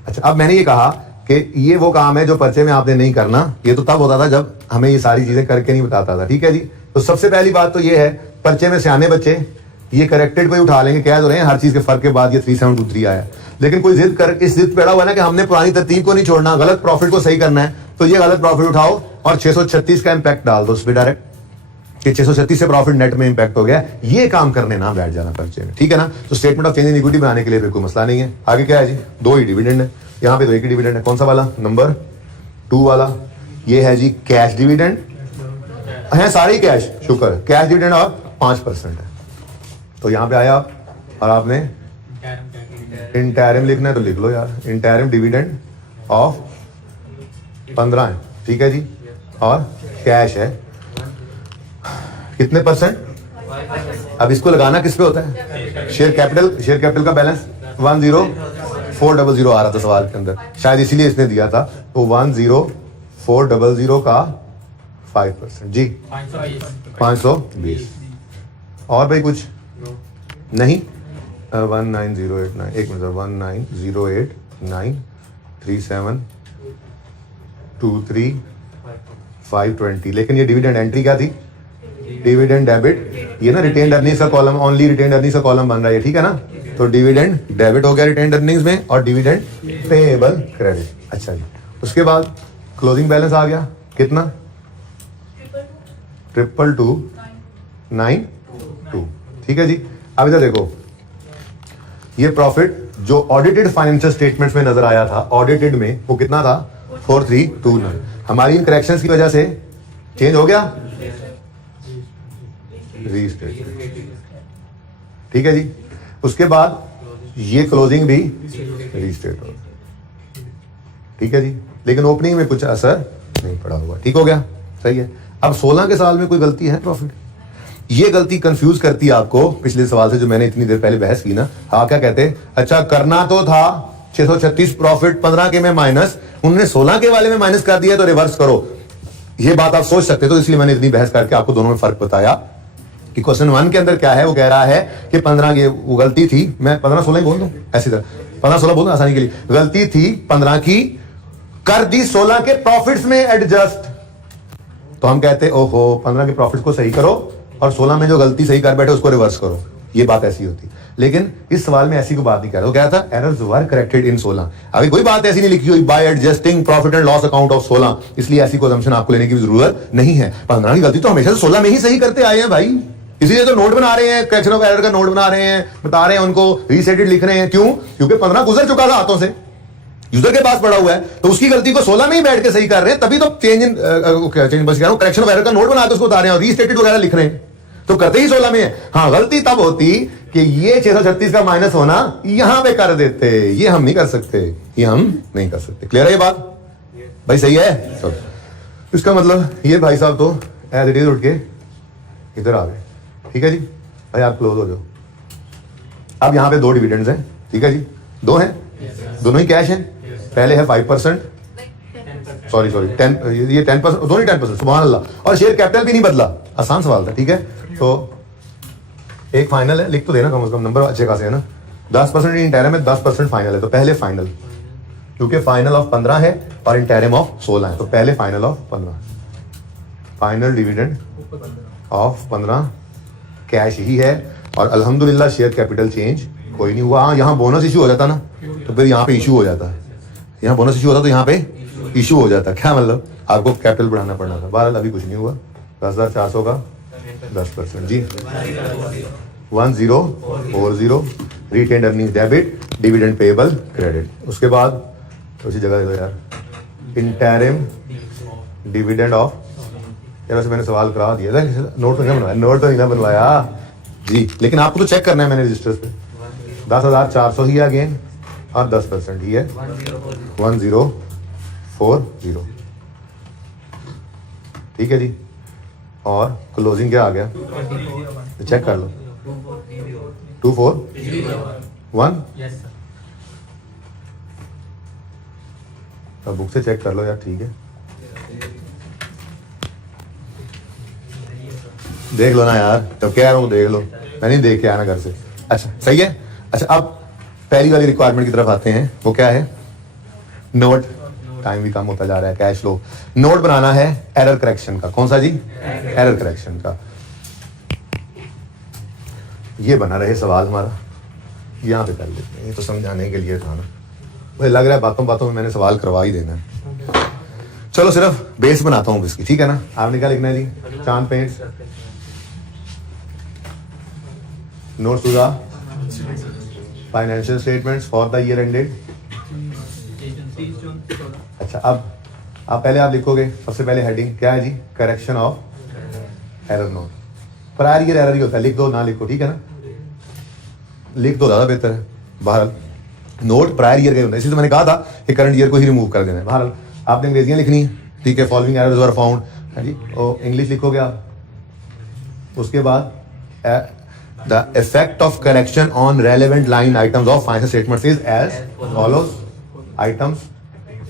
अच्छा अब मैंने ये कहा कि ये वो काम है जो पर्चे में आपने नहीं करना, ये तो तब होता था जब हमें ये सारी चीजें करके नहीं बताता था, ठीक है जी। तो सबसे पहली बात तो ये है, पर्चे में सियाने बच्चे ये करेक्टेड को ही उठा लेंगे, कह तो रहे हैं हर चीज के फर्क के बाद ये 3723 आया, लेकिन कोई जिद कर इस जिद पे अड़ा हुआ ना कि हमने पुरानी तरतीब को नहीं छोड़ना, गलत प्रॉफिट को सही करना है, तो ये गलत प्रॉफिट उठाओ और 636 का इंपैक्ट डाल दो उस पर डायरेक्ट, कि 636 से प्रॉफिट नेट में इंपैक्ट हो गया। ये काम करने ना बैठ जाना पर्चे में, ठीक है ना। तो statement of change in equity बनाने के लिए फिर कोई मसला नहीं है। आगे क्या है जी, 2 ही डिविडेंड है, यहाँ पे 2 ही डिविडेंड है। कौन सा वाला, नंबर 2 वाला, ये है जी कैश डिविडेंड है, सारे ही कैश, शुक्र, कैश डिविडेंड और 5% है। तो यहां पे आया आप और आपने इंटरिम लिखना है तो लिख लो यार, इंटरिम डिविडेंड ऑफ 15 है, ठीक है जी, और कैश है कितने %। अब इसको लगाना किस पे होता है, शेयर कैपिटल का बैलेंस 10400 आ रहा था सवाल के अंदर, शायद इसीलिए इसने दिया था। तो 10400 का 5% जी 520, और भाई कुछ नहीं 19089 एक मिनट 190893723 लेकिन ये डिविडेंड एंट्री क्या थी? Dividend debit. ये ना रिटेन्ड अर्निंग्स का कॉलम, ओनली रिटेन्ड अर्निंग्स का कॉलम बन रहा है, ठीक है ना? तो डिविडेंड डेबिट हो गया रिटेन्ड अर्निंग्स में और डिविडेंड पेएबल क्रेडिट। अच्छा जी, उसके बाद क्लोजिंग बैलेंस आ गया कितना? 22292। ठीक है जी। अब इधर देखो, ये प्रॉफिट जो ऑडिटेड फाइनेंशियल स्टेटमेंट्स में नजर आया था, ऑडिटेड में वो कितना था? 4329। हमारी इन करेक्शंस की वजह से चेंज हो गया, रीस्टेटमेंट। ठीक है जी। उसके बाद ये क्लोजिंग भी रीस्टेट हो, ठीक है जी। लेकिन ओपनिंग में कुछ असर नहीं पड़ा हुआ, ठीक हो गया, सही है। अब 16 के साल में कोई गलती है प्रॉफिट? ये गलती कंफ्यूज करती है आपको पिछले सवाल से जो मैंने इतनी देर पहले बहस की ना। हाँ, क्या कहते? अच्छा करना तो था 636 प्रॉफिट 15 के में माइनस, उन्होंने 16 के वाले में माइनस कर दिया तो रिवर्स करो। ये बात आप सोच सकते, तो इसलिए मैंने इतनी बहस करके आपको दोनों में फर्क बताया कि क्वेश्चन 1 के अंदर क्या है। वो कह रहा है कि 15 की वो गलती थी, मैं 15-16 ही बोल दूं, ऐसी तरह 15-16 बोल दूं आसानी के लिए। गलती थी 15 की, कर दी 16 के प्रॉफिट्स में एडजस्ट। तो हम कहते ओहो 15 के प्रॉफिट्स को सही करो और 16 में जो गलती सही कर बैठे उसको रिवर्स करो। ये बात ऐसी होती, लेकिन इस सवाल में ऐसी कोई बात नहीं कर रहा। वो कह रहा था एरर्स वर करेक्टेड इन 16। अभी कोई बात ऐसी नहीं लिखी हुई bye adjusting profit and loss account of 16, इसलिए ऐसी कोई असम्पशन आपको लेने की जरूरत नहीं है। 15 की गलती तो हमेशा 16 में ही सही करते आए हैं भाई, इसीलिए तो नोट बना रहे हैं, करेक्शन ऑफ एरर का नोट बना रहे हैं, बता रहे हैं उनको, रीसेटेड लिख रहे हैं। क्यों? क्योंकि 15 गुजर चुका था हाथों से, यूजर के पास पड़ा हुआ है, तो उसकी गलती को 16 में ही बैठ के सही कर रहे हैं, तभी तो change in correction of error का नोट बना के उसको बता रहे हैं और रीस्टेटेड वगैरह लिख रहे हैं, तो करते ही 16 में है। हाँ, गलती तब होती कि ये 636 का माइनस होना यहां पे कर देते, ये हम नहीं कर सकते, ये हम नहीं कर सकते। क्लियर है ये बात भाई? सही है। तो इसका मतलब ये भाई साहब तो एज इट इज उठ के इधर आ गए, ठीक है जी। भाई आप क्लोज हो जाओ। अब यहां पे 2 डिविडेंड्स हैं, ठीक है जी, 2 हैं, दोनों ही कैश हैं। पहले है 5%, सॉरी 10, ये 10%, दोनों ही 10%, सुभान अल्लाह। और शेयर कैपिटल भी नहीं बदला, आसान सवाल था, ठीक है। तो एक फाइनल है, लिख तो देना कम से कम, नंबर अच्छे खासे है ना। 10% इंटरम में 10% फाइनल है, तो पहले फाइनल, क्योंकि फाइनल ऑफ 15 है और इंटरम ऑफ 16 है, तो पहले final of 15, final dividend of 15 cash ही है। और अल्हम्दुलिल्लाह शेयर कैपिटल चेंज कोई नहीं हुआ। हाँ, यहाँ बोनस इशू हो जाता ना, तो फिर यहाँ पे इशू हो जाता है, यहाँ बोनस इशू होता तो यहाँ पे इशू हो जाता। क्या मतलब? आपको कैपिटल बढ़ाना पड़ना था। बहरहाल अभी कुछ नहीं हुआ। 10,400 का 10% जी, 1040 retained earning debit, dividend payable credit. उसके बाद उसी जगह दे दो यार, इंटरिम डिविडेंड ऑफ, यार वैसे मैंने सवाल करा दिया था, नोट तो नहीं बनवाया, नोट तो नहीं ना बनवाया जी, लेकिन आपको तो चेक करना है मैंने रजिस्टर्स पे। 10,400 ही अगेन और 10% ही है 1040, ठीक है जी। और क्लोजिंग क्या आ गया? तो चेक कर लो, 241। अब बुक से चेक कर लो यार, ठीक है, देख लो ना यार, तब कह रहा हूँ देख लो, मैं नहीं देख के आना घर से। अच्छा सही है। अच्छा, अब पहली वाली रिक्वायरमेंट की तरफ आते हैं। वो क्या है? नोट। टाइम भी कम होता जा रहा है, कैश फ्लो। नोट बनाना है एरर करेक्शन का। कौन सा जी? एरर करेक्शन का। ये बना रहे सवाल हमारा, यहाँ पे कर लेते हैं, ये तो समझाने के लिए था ना। मुझे लग रहा है बातों बातों में मैंने सवाल करवा ही देना है। चलो सिर्फ बेस बनाता हूँ इसकी, ठीक है ना। आपने क्या लिखना है जी? Chand paints notes to the financial statements for the year ended. अच्छा, अब आप लिखोगे सबसे पहले हेडिंग क्या है जी? Correction of error note. Prior year error ही होता है, लिख दो ना लिखो, ठीक है ना, लिख दो ज़्यादा बेहतर है। बहरहाल नोट प्रायर ईयर का होता है, इसलिए तो मैंने कहा था कि करंट ईयर को ही रिमूव कर देना है। बहरहाल आपने अंग्रेजियाँ लिखनी है, ठीक है। फॉलोइंग एरर्स वर फाउंड है जी, और इंग्लिश लिखोगे आप। उसके बाद the effect of correction on relevant line items of financial statements is as follows. Items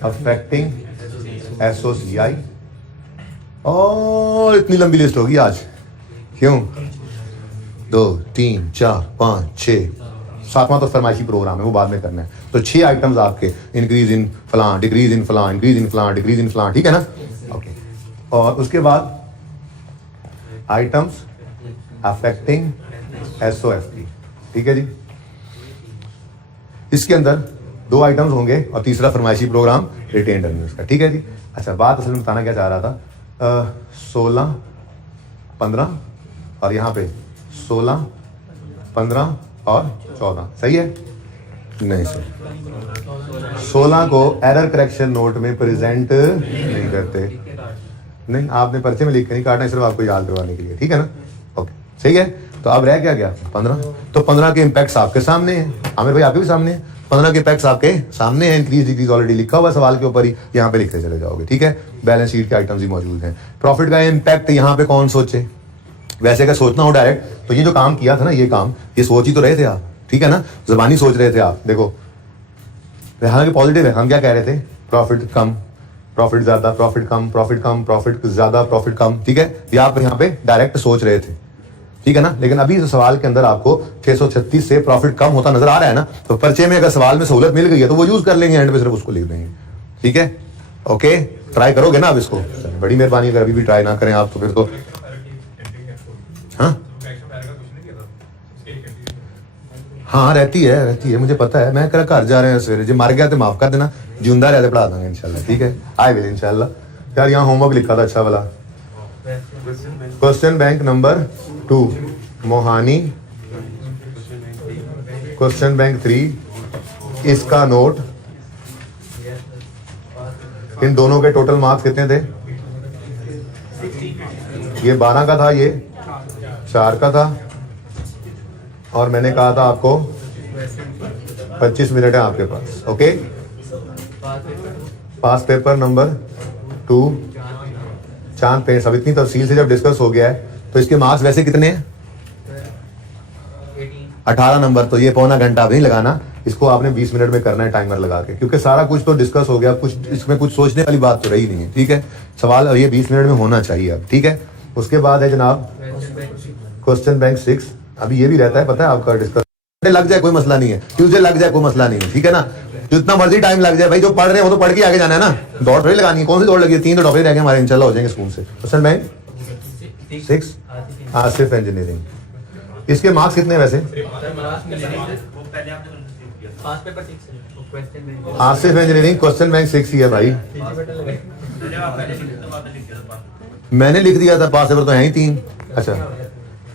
affecting SOCI, और इतनी लंबी लिस्ट होगी आज, क्यों? 2 3 4 5 6, 7वां तो फरमाइशी प्रोग्राम है, वो बाद में करना है। तो 6 आइटम्स आपके, इंक्रीज इन फलां, डिक्रीज इन फलां, इंक्रीज इन फलां, डिक्रीज इन फलां, ठीक है ना। ओके, और उसके बाद आइटम्स अफेक्टिंग SOFT, ठीक है जी। इसके अंदर 2 आइटम्स होंगे और तीसरा फरमाइशी प्रोग्राम रिटेन अर्निंग्स का, ठीक है जी। अच्छा, बात असल में बताना क्या चाह रहा था, 16 15 और यहाँ पे 16 15 और 14, सही है? नहीं सर, 16 को एरर करेक्शन नोट में प्रेजेंट नहीं करते, नहीं, आपने पर्चे में लिख के नहीं काटना, सिर्फ आपको याद करवाने के लिए, ठीक है ना। ओके, सही है। तो अब रह क्या गया 15, तो 15 के इम्पैक्ट्स आपके सामने हैं, आमिर भाई आपके भी सामने हैं, 15 के इम्पैक्ट्स आपके सामने हैं। इंक्रीज डिक्रीज ऑलरेडी लिखा हुआ सवाल के ऊपर ही, यहाँ पे लिखते चले जाओगे, ठीक है। बैलेंस शीट के आइटम्स भी मौजूद हैं। प्रॉफिट का इम्पैक्ट यहाँ पे कौन सोचे, वैसे अगर सोचना हो डायरेक्ट, तो ये जो काम किया था ना, ये काम ये सोच ही तो रहे थे आप, ठीक है ना, ज़बानी सोच रहे थे आप। देखो हालांकि पॉजिटिव है, हम क्या कह रहे थे, प्रॉफिट कम, प्रॉफिट ज्यादा, प्रॉफिट कम, प्रॉफिट कम, प्रॉफिट ज्यादा, प्रॉफिट कम, ठीक है, ये आप यहाँ पे डायरेक्ट सोच रहे थे, ठीक है ना। लेकिन अभी इस सवाल के अंदर आपको 636 से प्रॉफिट कम होता नजर आ रहा है ना, तो पर्चे में अगर सवाल में सहूलत मिल गई है तो वो यूज कर लेंगे, एंड पे सिर्फ उसको लिख देंगे, ठीक है। ओके, ट्राई करोगे ना अब इसको, बड़ी मेहरबानी, अगर अभी भी ट्राई ना करें आप तो फिर तो हाँ रहती है, मुझे पता है। मैं घर जा रहे हैं सवेरे, जो मर गया तो माफ कर देना, जिंदा रहते पढ़ा देंगे इंशाल्लाह, ठीक है। आई विल इंशाल्लाह। यार यहाँ होमवर्क लिखा था अच्छा वाला, question bank number 2 Mohani, question bank 3, इसका नोट, इन दोनों के टोटल मार्क्स कितने थे, ये 12 का था, ये 4 का था, और मैंने कहा था आपको 25 मिनट है आपके पास। ओके, पास पेपर नंबर 2 चांद पेंट्स। अब इतनी तफसील से जब डिस्कस हो गया है तो इसके मार्क्स वैसे कितने हैं, 18 नंबर। तो ये पौना घंटा अब नहीं लगाना, इसको आपने 20 मिनट में करना है टाइमर लगा के, क्योंकि सारा कुछ तो डिस्कस हो गया, कुछ इसमें कुछ सोचने वाली बात तो रही नहीं है, ठीक है। सवाल ये 20 मिनट में होना चाहिए अब, ठीक है। उसके बाद है जनाब क्वेश्चन बैंक 6। अभी ये भी रहता है, पता है आपका, डिस्कस लग जाए कोई मसला नहीं है, ट्यूसडे लग जाए कोई मसला नहीं है, ठीक है ना। जितना मर्जी टाइम लग जाए भाई, जो पढ़ रहे हैं वो तो पढ़ के आगे जाना है ना, दौड़ थोड़ी लगानी है। कौन सी दौड़ लगी है, 3 तो टॉपिक रह गए हमारे, इंशाल्लाह हो जाएंगे स्कूल से। क्वेश्चन बैंक 6 आसिफ इंजीनियरिंग, इसके मार्क्स कितने हैं वैसे, आसिफ इंजीनियरिंग क्वेश्चन बैंक 6 ही है भाई, मैंने लिख दिया था, पास पेपर तो है ही 3। अच्छा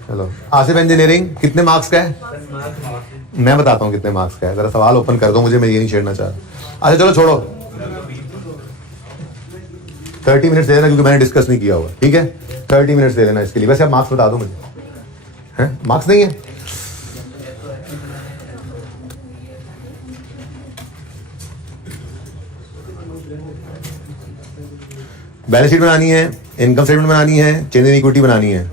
चलो, आसिफ इंजीनियरिंग कितने मार्क्स का है, मैं बताता हूँ कितने मार्क्स का है, जरा सवाल ओपन कर दो मुझे, मैं ये नहीं छेड़ना चाह रहा। अच्छा चलो छोड़ो, 30 मिनट्स दे देना, क्योंकि मैंने डिस्कस नहीं किया हुआ, ठीक है। 30 मिनट्स दे देना इसके लिए। वैसे आप मार्क्स बता दो मुझे, हैं मार्क्स नहीं है, बैलेंस शीट बनानी है, इनकम स्टेटमेंट बनानी है, चेंज इन इक्विटी बनानी है।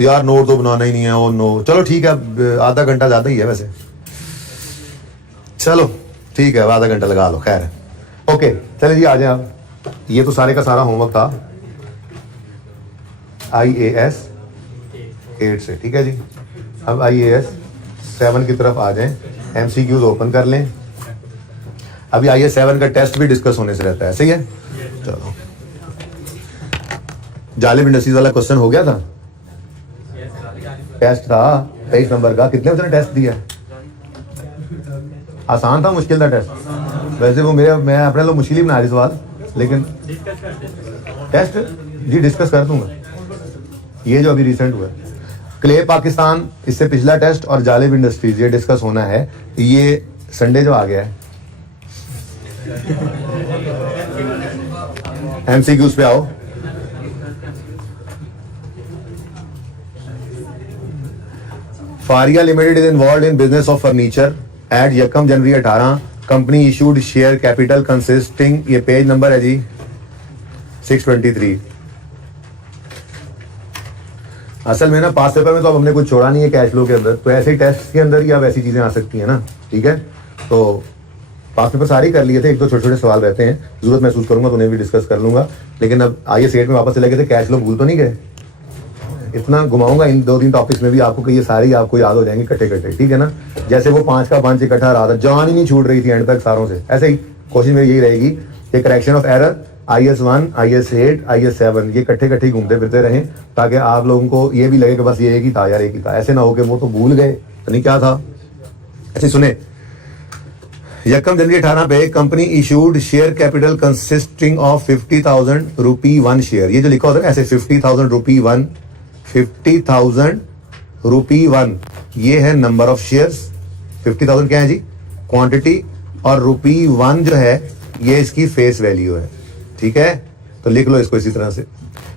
यार नोट तो बनाना ही नहीं है, वो नो चलो ठीक है, आधा घंटा ज्यादा ही है वैसे, चलो ठीक है, आधा घंटा लगा लो, खैर ओके। चलिए जी आ जाए आप, ये तो सारे का सारा होमवर्क था IAS 8 से, ठीक है जी। अब IAS 7 की तरफ आ जाएं, MCQs ओपन कर लें। अभी IAS 7 का टेस्ट भी डिस्कस होने से रहता है, सही है। चलो, जालिब इंडस्ट्रीज वाला क्वेश्चन हो गया था, टेस्ट था 23 नंबर का, कितने बच्चों ने टेस्ट दिया, आसान था मुश्किल था टेस्ट, वैसे वो मैं अपने लोग मुश्किल ही बना रही सवाल, लेकिन टेस्ट जी डिस्कस कर दूंगा। ये जो अभी रिसेंट हुआ है क्ले पाकिस्तान, इससे पिछला टेस्ट, और जालिब इंडस्ट्रीज, ये डिस्कस होना है। ये संडे जो आ गया है, MCQs पे आओ। Faria limited is involve in business of furniture at 1 January 18, company issued share capital consisting, ये पेज नंबर है जी 623। असल में ना पास पेपर में तो अब हमने कुछ छोड़ा नहीं है कैश फ्लो के अंदर, तो ऐसे टेस्ट के अंदर ही अब ऐसी चीजें आ सकती हैं ना, ठीक है। तो पास पेपर सारे ही कर लिए थे, एक तो छोटे छोटे सवाल रहते हैं, जरूरत महसूस करूंगा तो उन्हें भी डिस्कस कर लूंगा। लेकिन अब IAS 8 में वापस चले गए थे, कैश फ्लो भूल तो नहीं गए, इतना घुमाऊंगा इन 2-3 टॉपिक्स में भी आपको कि ये सारे ही आपको याद हो जाएंगे कट्टे कट्टे, ठीक है ना। जैसे वो 5 का 5 इकट्ठा रहा था, जान ही नहीं छूट रही थी एंड तक सारों से, ऐसे ही कोशिश मेरी यही रहेगी कि correction of error IS1 IS8 IS7 ये कट्ठे कट्ठे घूमते फिरते रहें, ताकि आप लोगों को ये भी लगे कि बस ये एक ही था यार, एक ही था। ऐसे ना हो कि वो तो भूल गए तो नहीं क्या था। ऐसे सुने, यकम जनवरी 18 पे company issued share capital consisting of 50,000 rupee 1 share. ये जो लिखा होता है ऐसे 50,000 रुपी 1, 50,000 रुपी 1 ये है नंबर ऑफ शेयर्स। 50,000 क्या है जी, क्वांटिटी, और रुपी 1 जो है ये इसकी फेस वैल्यू है, ठीक है। तो लिख लो इसको इसी तरह से,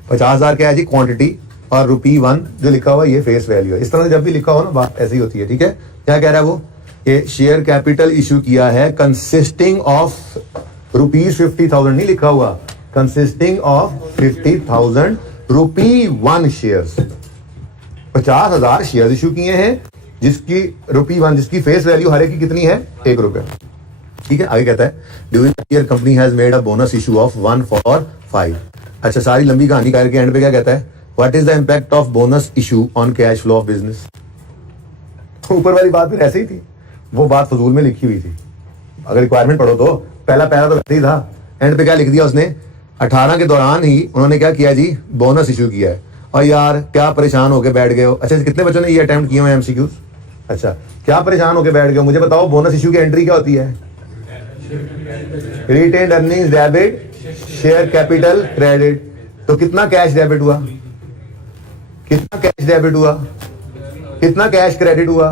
50,000 क्या है जी क्वांटिटी, और रुपी 1 जो लिखा हुआ ये फेस वैल्यू है। इस तरह से जब भी लिखा हो ना बात ऐसी होती है, ठीक है। क्या कह रहा है वो, ये शेयर कैपिटल इशू किया है कंसिस्टिंग ऑफ रुपीज 50,000 नहीं लिखा हुआ, consisting of 50,000 rupee 1 shares. 50,000 share issue किए हैं जिसकी रुपी 1 जिसकी फेस वैल्यू हर एक की कितनी है, 1 रुपया, ठीक है। आगे कहता है during year company has made a bonus issue of 1 for 5। अच्छा, सारी लंबी कहानी करके एंड पे क्या कहता है, what is the impact of bonus issue on cash flow of business. ऊपर वाली बात फिर ऐसे ही थी, वो बात फजूल में लिखी हुई थी। अगर रिक्वायरमेंट पढ़ो तो पहला पैरा तो वैसे ही था, एंड पे क्या लिख दिया उसने, 18 के दौरान ही उन्होंने क्या किया जी, बोनस इशू किया है। और यार क्या परेशान होके बैठ गए हो। अच्छा, कितने बच्चों ने ये अटेम्प्ट किए हैं MCQs। अच्छा, क्या परेशान होके बैठ गए हो, मुझे बताओ बोनस इशू की एंट्री क्या होती है, retained earnings debit, share capital credit. तो कितना कैश डेबिट हुआ, कितना कैश डेबिट हुआ, कितना कैश क्रेडिट हुआ।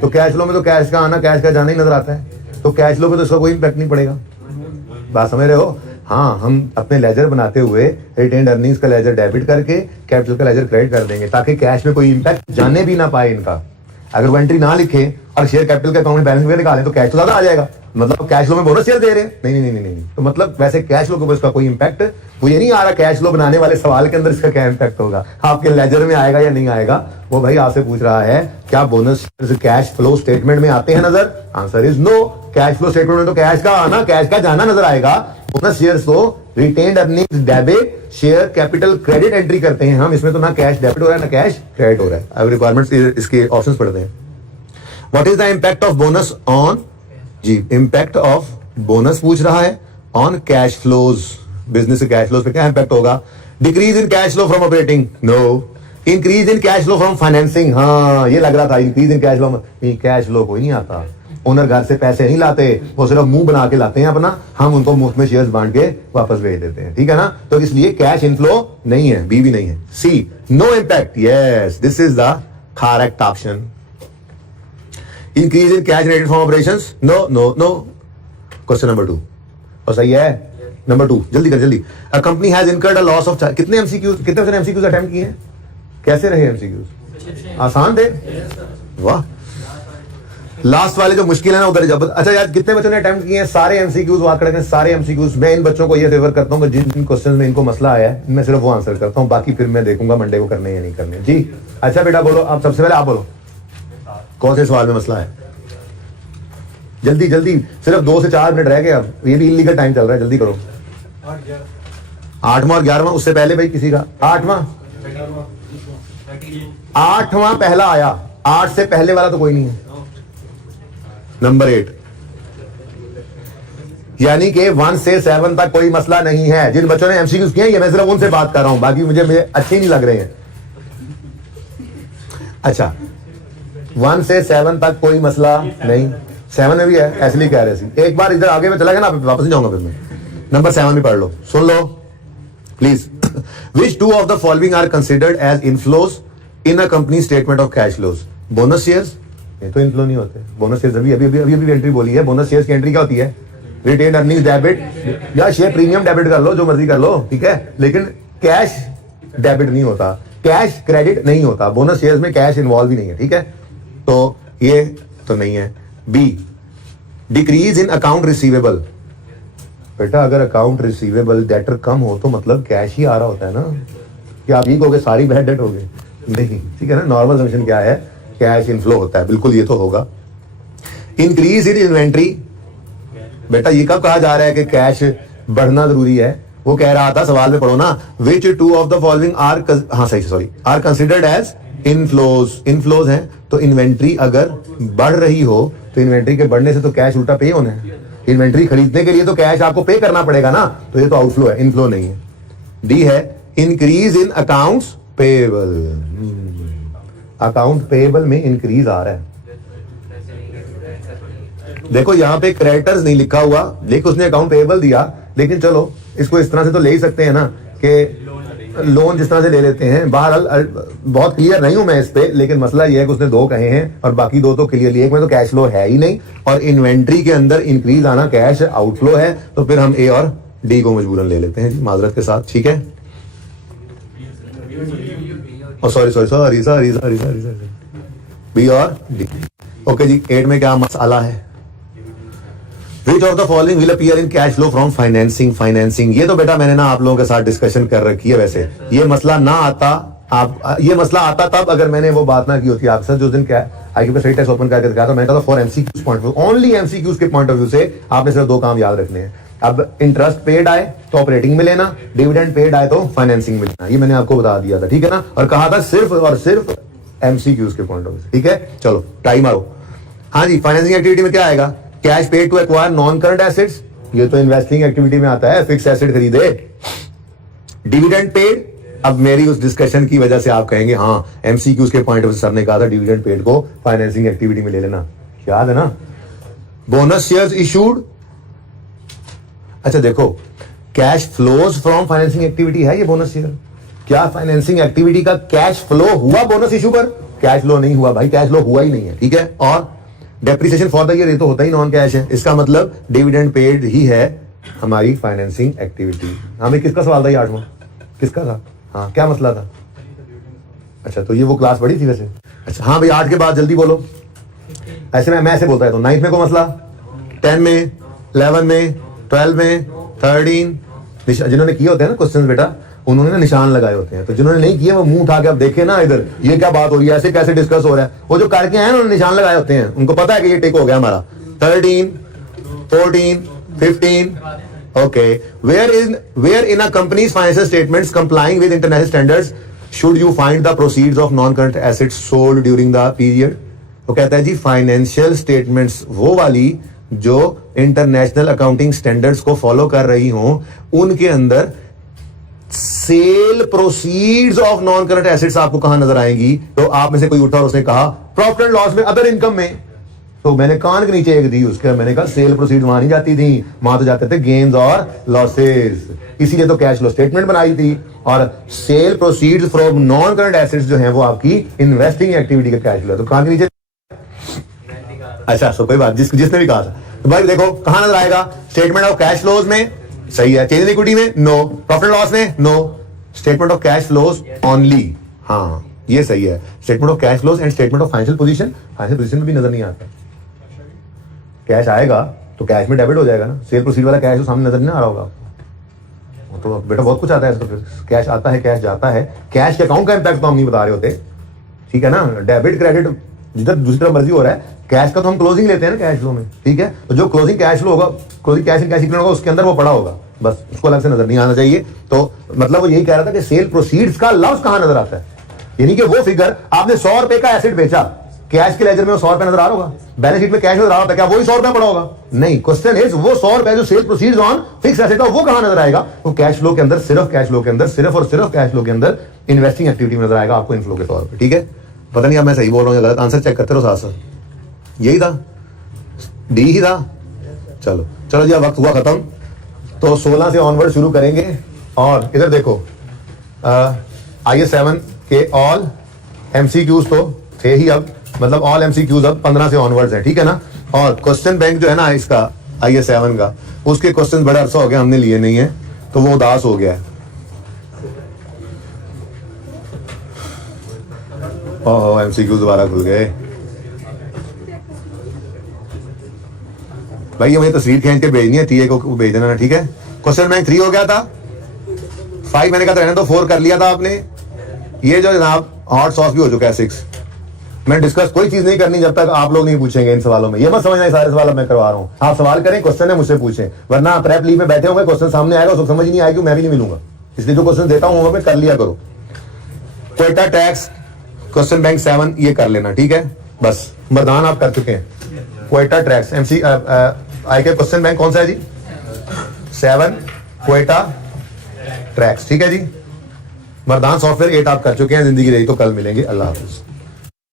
तो कैश फ्लो में तो कैश का आना कैश का जाना ही नजर आता है, तो कैश फ्लो में तो इसका कोई इंपैक्ट नहीं पड़ेगा। बात समझ रहे हो। हाँ, हम अपने लेजर बनाते हुए रिटेन्ड अर्निंग्स का लेजर डेबिट करके कैपिटल का लेजर क्रेडिट कर देंगे, ताकि कैश में कोई इंपैक्ट जाने भी ना पाए इनका। अगर वो एंट्री ना लिखे और शेयर कैपिटल के अकाउंट में बैलेंस वगैरह निकालें तो कैश तो ज्यादा आ जाएगा, मतलब कैश फ्लो में बोनस शेयर दे रहे हैं। नहीं, तो मतलब वैसे कैश फ्लो के ऊपर इसका कोई इंपैक्ट वो ये नहीं आ रहा। कैश फ्लो बनाने वाले सवाल के अंदर इसका क्या इंपैक्ट होगा, आपके लेजर में आएगा या नहीं आएगा, वो भाई आपसे पूछ रहा है क्या बोनस कैश फ्लो स्टेटमेंट में आते हैं नजर। Answer is no. Cash flow statement में तो कैश का आना कैश का जाना नजर आएगा। बोनस शेयर्स तो retained earnings debit, share capital credit entry करते हैं हम, इसमें तो ना कैश डेबिट हो रहा है ना कैश क्रेडिट हो रहा है। अब रिक्वायरमेंट्स इसके ऑप्शंस पढ़ते हैं। What is the impact of bonus on, जी इंपैक्ट ऑफ बोनस पूछ रहा है ऑन कैश फ्लोज। बिजनेस के कैश फ्लोज पे क्या इंपैक्ट होगा, decrease in cash flow from operating, no. Increase in cash flow from financing, हाँ ये लग रहा था increase in cash flow. Cash flow कोई नहीं आता, ओनर घर से पैसे नहीं लाते, वो सिर्फ मुंह बना के लाते हैं अपना, हम उनको मुफ्त में शेयर्स बांट के वापस भेज देते हैं, ठीक है ना। तो इसलिए कैश इनफ्लो नहीं है, बी भी नहीं है। C, no impact, yes this is the correct option. Increase in cash generated from operations, no no no. Question number 2 और सही है। नंबर 2 जल्दी कर जल्दी। A company has incurred a loss of, कितने MCQs, कितने बच्चों ने MCQs अटेम्प्ट किए हैं, कैसे रहे MCQs, आसान थे, वाह। लास्ट वाले जो मुश्किल है ना उधर जब। अच्छा यार, कितने बच्चों ने अटेम्प्ट किए हैं, सारे MCQs वाक करके सारे MCQs। मैं इन बच्चों को ये फेवर करता हूँ कि जिन क्वेश्चन में इनको मसला आया है मैं सिर्फ वो आंसर करता हूँ, बाकी फिर मैं देखूंगा मंडे को करने या नहीं करने। जी अच्छा बेटा बोलो, आप सबसे पहले आप बोलो कौन से सवाल में मसला है, जल्दी जल्दी, सिर्फ 2 से 4 मिनट रह गए, अब ये भी इलीगल टाइम चल रहा है, जल्दी करो। 8वां और 11वां, उससे पहले भाई किसी का 8वां पहला आया, 8 से पहले वाला तो कोई नहीं है। नंबर 8 यानी कि 1 से 7 तक कोई मसला नहीं है। जिन बच्चों ने MCQs किए हैं मैं सिर्फ उनसे बात कर रहा हूं, बाकी मुझे अच्छे नहीं लग रहे हैं। अच्छा 1 से 7 तक कोई मसला नहीं, 7 में भी है, इसलिए कह रहे थे। एक बार इधर आगे में चला गया ना, वापस नहीं जाऊंगा फिर मैं। नंबर 7 भी पढ़ लो, सुन लो please. Which 2 of the following are considered as inflows in a company statement of cash flows. Bonus shares, ये तो इनफ्लो नहीं होते। बोनस शेयर्स अभी एंट्री बोली है। बोनस शेयर्स की एंट्री क्या होती है, रिटेन्ड अर्निंग्स डेबिट या शेयर प्रीमियम डेबिट कर लो, जो मर्जी कर लो, ठीक है, लेकिन कैश डेबिट नहीं होता, कैश क्रेडिट नहीं होता। बोनस शेयर्स में कैश इन्वॉल्व ही नहीं है, ठीक है, तो ये तो नहीं है। B, decrease in account receivable. बेटा अगर अकाउंट रिसीवेबल डेटर कम हो तो मतलब कैश ही आ रहा होता है ना, कि आप ये कहोगे सारी बैड डेट हो गई, नहीं, ठीक है ना। नॉर्मल समेशन क्या है, कैश इनफ्लो होता है, बिल्कुल ये तो होगा। इंक्रीज इन इन्वेंट्री, बेटा ये कब कहा जा रहा है कि कैश बढ़ना जरूरी है, वो कह रहा था सवाल में पढ़ो ना, which two of the following are, हाँ सही, sorry, are considered as inflows. Inflows है तो इन्वेंट्री अगर बढ़ रही हो तो इन्वेंट्री के बढ़ने से तो कैश उल्टा पे होना है। इन्वेंट्री खरीदने के लिए तो कैश आपको पे करना पड़ेगा ना, तो ये तो आउटफ्लो है, इनफ्लो नहीं है। डी है increase in accounts payable. Account payable में इंक्रीज आ रहा है। देखो यहां पे क्रेडिटर्स नहीं लिखा हुआ, लेकिन उसने अकाउंट पेएबल दिया, लेकिन चलो इसको इस तरह से तो ले ही सकते हैं ना कि लोन जिस तरह से ले लेते हैं। बहरहाल बहुत क्लियर नहीं हूं मैं इस पे, लेकिन मसला यह है कि उसने दो कहे हैं और बाकी दो तो क्लियरली, एक में तो कैश फ्लो है ही नहीं और इन्वेंट्री के अंदर इंक्रीज आना कैश आउटफ्लो है, तो फिर हम ए और डी को मजबूरन ले लेते हैं जी, माजरत के साथ, ठीक है। Sorry sorry sorry sorry sorry sorry B और डी। ओके जी, 8 में क्या मसाला है? Which of the following will appear in cash flow from financing? Financing, ये तो बेटा मैंने ना आप लोगों के साथ डिस्कशन कर रखी है। वैसे ये मसला ना आता, आप ये मसला आता तब अगर मैंने वो बात ना की होती आपके साथ, जो दिन क्या आईक्यू का सही टेस्ट ओपन करके दिखाया था, मैंने कहा था for MCQs point of view, only MCQs के पॉइंट ऑफ व्यू से आपने सिर्फ दो काम याद रखने हैं। अब इंटरेस्ट पेड आए तो ऑपरेटिंग में लेना, डिविडेंड पेड आए तो फाइनेंसिंग में लेना, ये मैंने आपको बता दिया था, ठीक है ना। और कहा था सिर्फ और सिर्फ एमसीक्यूज के पॉइंट ऑफ व्यू से, ठीक है। चलो टाइम मारो। हाँ जी, फाइनेंसिंग एक्टिविटी में क्या आएगा? Cash paid to acquire non current assets, ये तो इन्वेस्टिंग एक्टिविटी में आता है, फिक्स एसेट खरीदे। डिविडेंड पेड, अब मेरी उस डिस्कशन की वजह से आप कहेंगे हाँ एमसीक्यूज के पॉइंट ऑफ व्यू सर ने कहा था डिविडेंड पेड को फाइनेंसिंग एक्टिविटी में ले लेना, याद है ना। बोनस शेयर्स इशूड, अच्छा देखो cash flows from financing activity है ये बोनस शेयर। क्या फाइनेंसिंग एक्टिविटी का कैश फ्लो हुआ बोनस इशू पर? कैश फ्लो नहीं हुआ भाई, कैश फ्लो हुआ ही नहीं है, ठीक है। और डेप्रिसिएशन फॉर द ईयर, ये तो होता ही नॉन कैश है, इसका मतलब डिविडेंड पेड ही है हमारी फाइनेंसिंग एक्टिविटी। हमें किसका सवाल था ये 8वां, किसका था? हाँ क्या मसला था? अच्छा तो ये वो क्लास बड़ी थी वैसे। अच्छा हाँ भाई 8 के बाद जल्दी बोलो। ऐसे मैं ऐसे बोलता है तो 9 में को मसला, 10 में, 11 में, 12 में, 13, जिन्होंने किए होते हैं ना क्वेश्चन बेटा, उन्होंने ना निशान लगाए होते हैं, तो जिन्होंने नहीं किए वो मुंह उठा के अब देखे ना इधर ये क्या बात हो रही है, ऐसे कैसे डिस्कस हो रहा है। वो जो करके आए उन्होंने निशान लगाए होते हैं, उनको पता है कि ये टिक हो गया हमारा। 13, 14, 15, okay. Where in a company's financial statements complying with international standards should you find the proceeds of non current assets sold during the period. वो कहता है जी फाइनेंशियल स्टेटमेंट्स वो वाली जो इंटरनेशनल अकाउंटिंग स्टैंडर्ड्स को फॉलो कर रही हों, उनके अंदर sale proceeds of non current assets आपको कहां नजर आएंगी? तो आप में से कोई उठा और उसने कहा प्रॉफिट एंड लॉस में, अदर इनकम में, तो मैंने कान के नीचे एक दी उसके, मैंने कहा सेल प्रोसीड्स वहां नहीं जाती थी, वहां तो जाते थे गेन्स और लॉसेस, इसीलिए तो कैश फ्लो स्टेटमेंट बनाई थी। और sale proceeds from non current assets जो है वो आपकी इन्वेस्टिंग एक्टिविटी का कैश फ्लो, तो कान के नीचे। अच्छा सो कोई बात, जिसने भी कहा था, तो भाई देखो कहां नजर आएगा? स्टेटमेंट ऑफ कैश फ्लोज में, सही है। चेंज इन इक्विटी में नो, प्रॉफिट लॉस में no, statement of cash flows only, हाँ ये सही है। Statement of cash flows and statement of financial position, financial position में भी नजर नहीं आता। कैश आएगा तो कैश में डेबिट हो जाएगा ना, सेल प्रोसीड वाला कैश तो सामने नजर नहीं आ रहा होगा आपको, तो बेटा बहुत कुछ आता है। तो फिर कैश आता है, कैश जाता है, कैश के अकाउंट का इम्पैक्ट तो हम नहीं बता रहे होते, ठीक है ना। डेबिट क्रेडिट जिधर दूसरी तरफ मर्जी हो रहा है, कैश का तो हम क्लोजिंग लेते हैं ना कैश फ्लो में, ठीक है। तो जो क्लोजिंग कैश फ्लो होगा, closing cash in cash equivalent होगा, उसके अंदर वो पड़ा होगा, बस उसको अलग से नजर नहीं आना चाहिए। तो मतलब वो यही कह रहा था कि सेल प्रोसीड्स का लफ्ज कहां नजर आता है, यानी कि वो फिगर आपने 100 रुपए का एसेट बेचा, कैश के लेजर में वो 100 रुपए नजर आ रहा होगा, बैलेंस शीट में कैश नजर आ रहा था, क्या वही 100 रुपए पड़ा होगा? नहीं। क्वेश्चन इज वो 100 रुपए जो sale proceeds on fix asset था वो कहां नजर आएगा? वो कैश फ्लो के अंदर, सिर्फ कैश फ्लो के अंदर, सिर्फ और सिर्फ कैश फ्लो के अंदर इन्वेस्टिंग एक्टिविटी में नजर आएगा आपको इनफ्लो के तौर पर, ठीक है। पता नहीं अब मैं सही बोल रहा हूं या गलत, आंसर चेक करते रहो साथ साथ। यही था, डी ही था। चलो चलो जी, अब वक्त हुआ खत्म, तो 16 से ऑनवर्ड शुरू करेंगे। और इधर देखो IS 7 के ऑल MCQs तो थे ही, अब मतलब ऑल MCQs अब 15 से ऑनवर्ड्स हैं, ठीक है ना। और क्वेश्चन बैंक जो है ना इसका IS 7 का, उसके क्वेश्चन बड़ा अरसा हो गया हमने लिए नहीं है, तो वो उदास हो गया है। ओह MCQs दोबारा खुल गए भाई, ये मुझे तस्वीर खींच के भेजनी है, टीए को भेज देना ना, ठीक है। क्वेश्चन बैंक 3 हो गया था, 5 मैंने कहा रहने तो 4 कर लिया था आपने। ये जो जनाब हॉट सॉस भी हो चुका है 6, मैं डिस्कस कोई चीज नहीं करनी जब तक आप लोग नहीं पूछेंगे इन सवालों में। ये मत समझना सारे सवाल मैं करवा रहा हूँ। आप सवाल करें, क्वेश्चन है मुझसे पूछें, वरना प्रेप लीव में बैठे होंगे, क्वेश्चन सामने आएगा, उसको समझ नहीं आएगी, मैं भी नहीं मिलूंगा। इसलिए जो क्वेश्चन देता हूँ मैं कर लिया करो। क्वेटा टैक्स क्वेश्चन बैंक 7 ये कर लेना, ठीक है। बस मरदान आप कर चुके हैं। क्वेटा टैक्स एमसी आई के क्वेश्चन बैंक कौन सा है जी? 7 क्वेटा टैक्स, ठीक है जी। मरदान सॉफ्टवेयर 8 आप कर चुके हैं। जिंदगी रही तो कल मिलेंगे। अल्लाह हाफिज।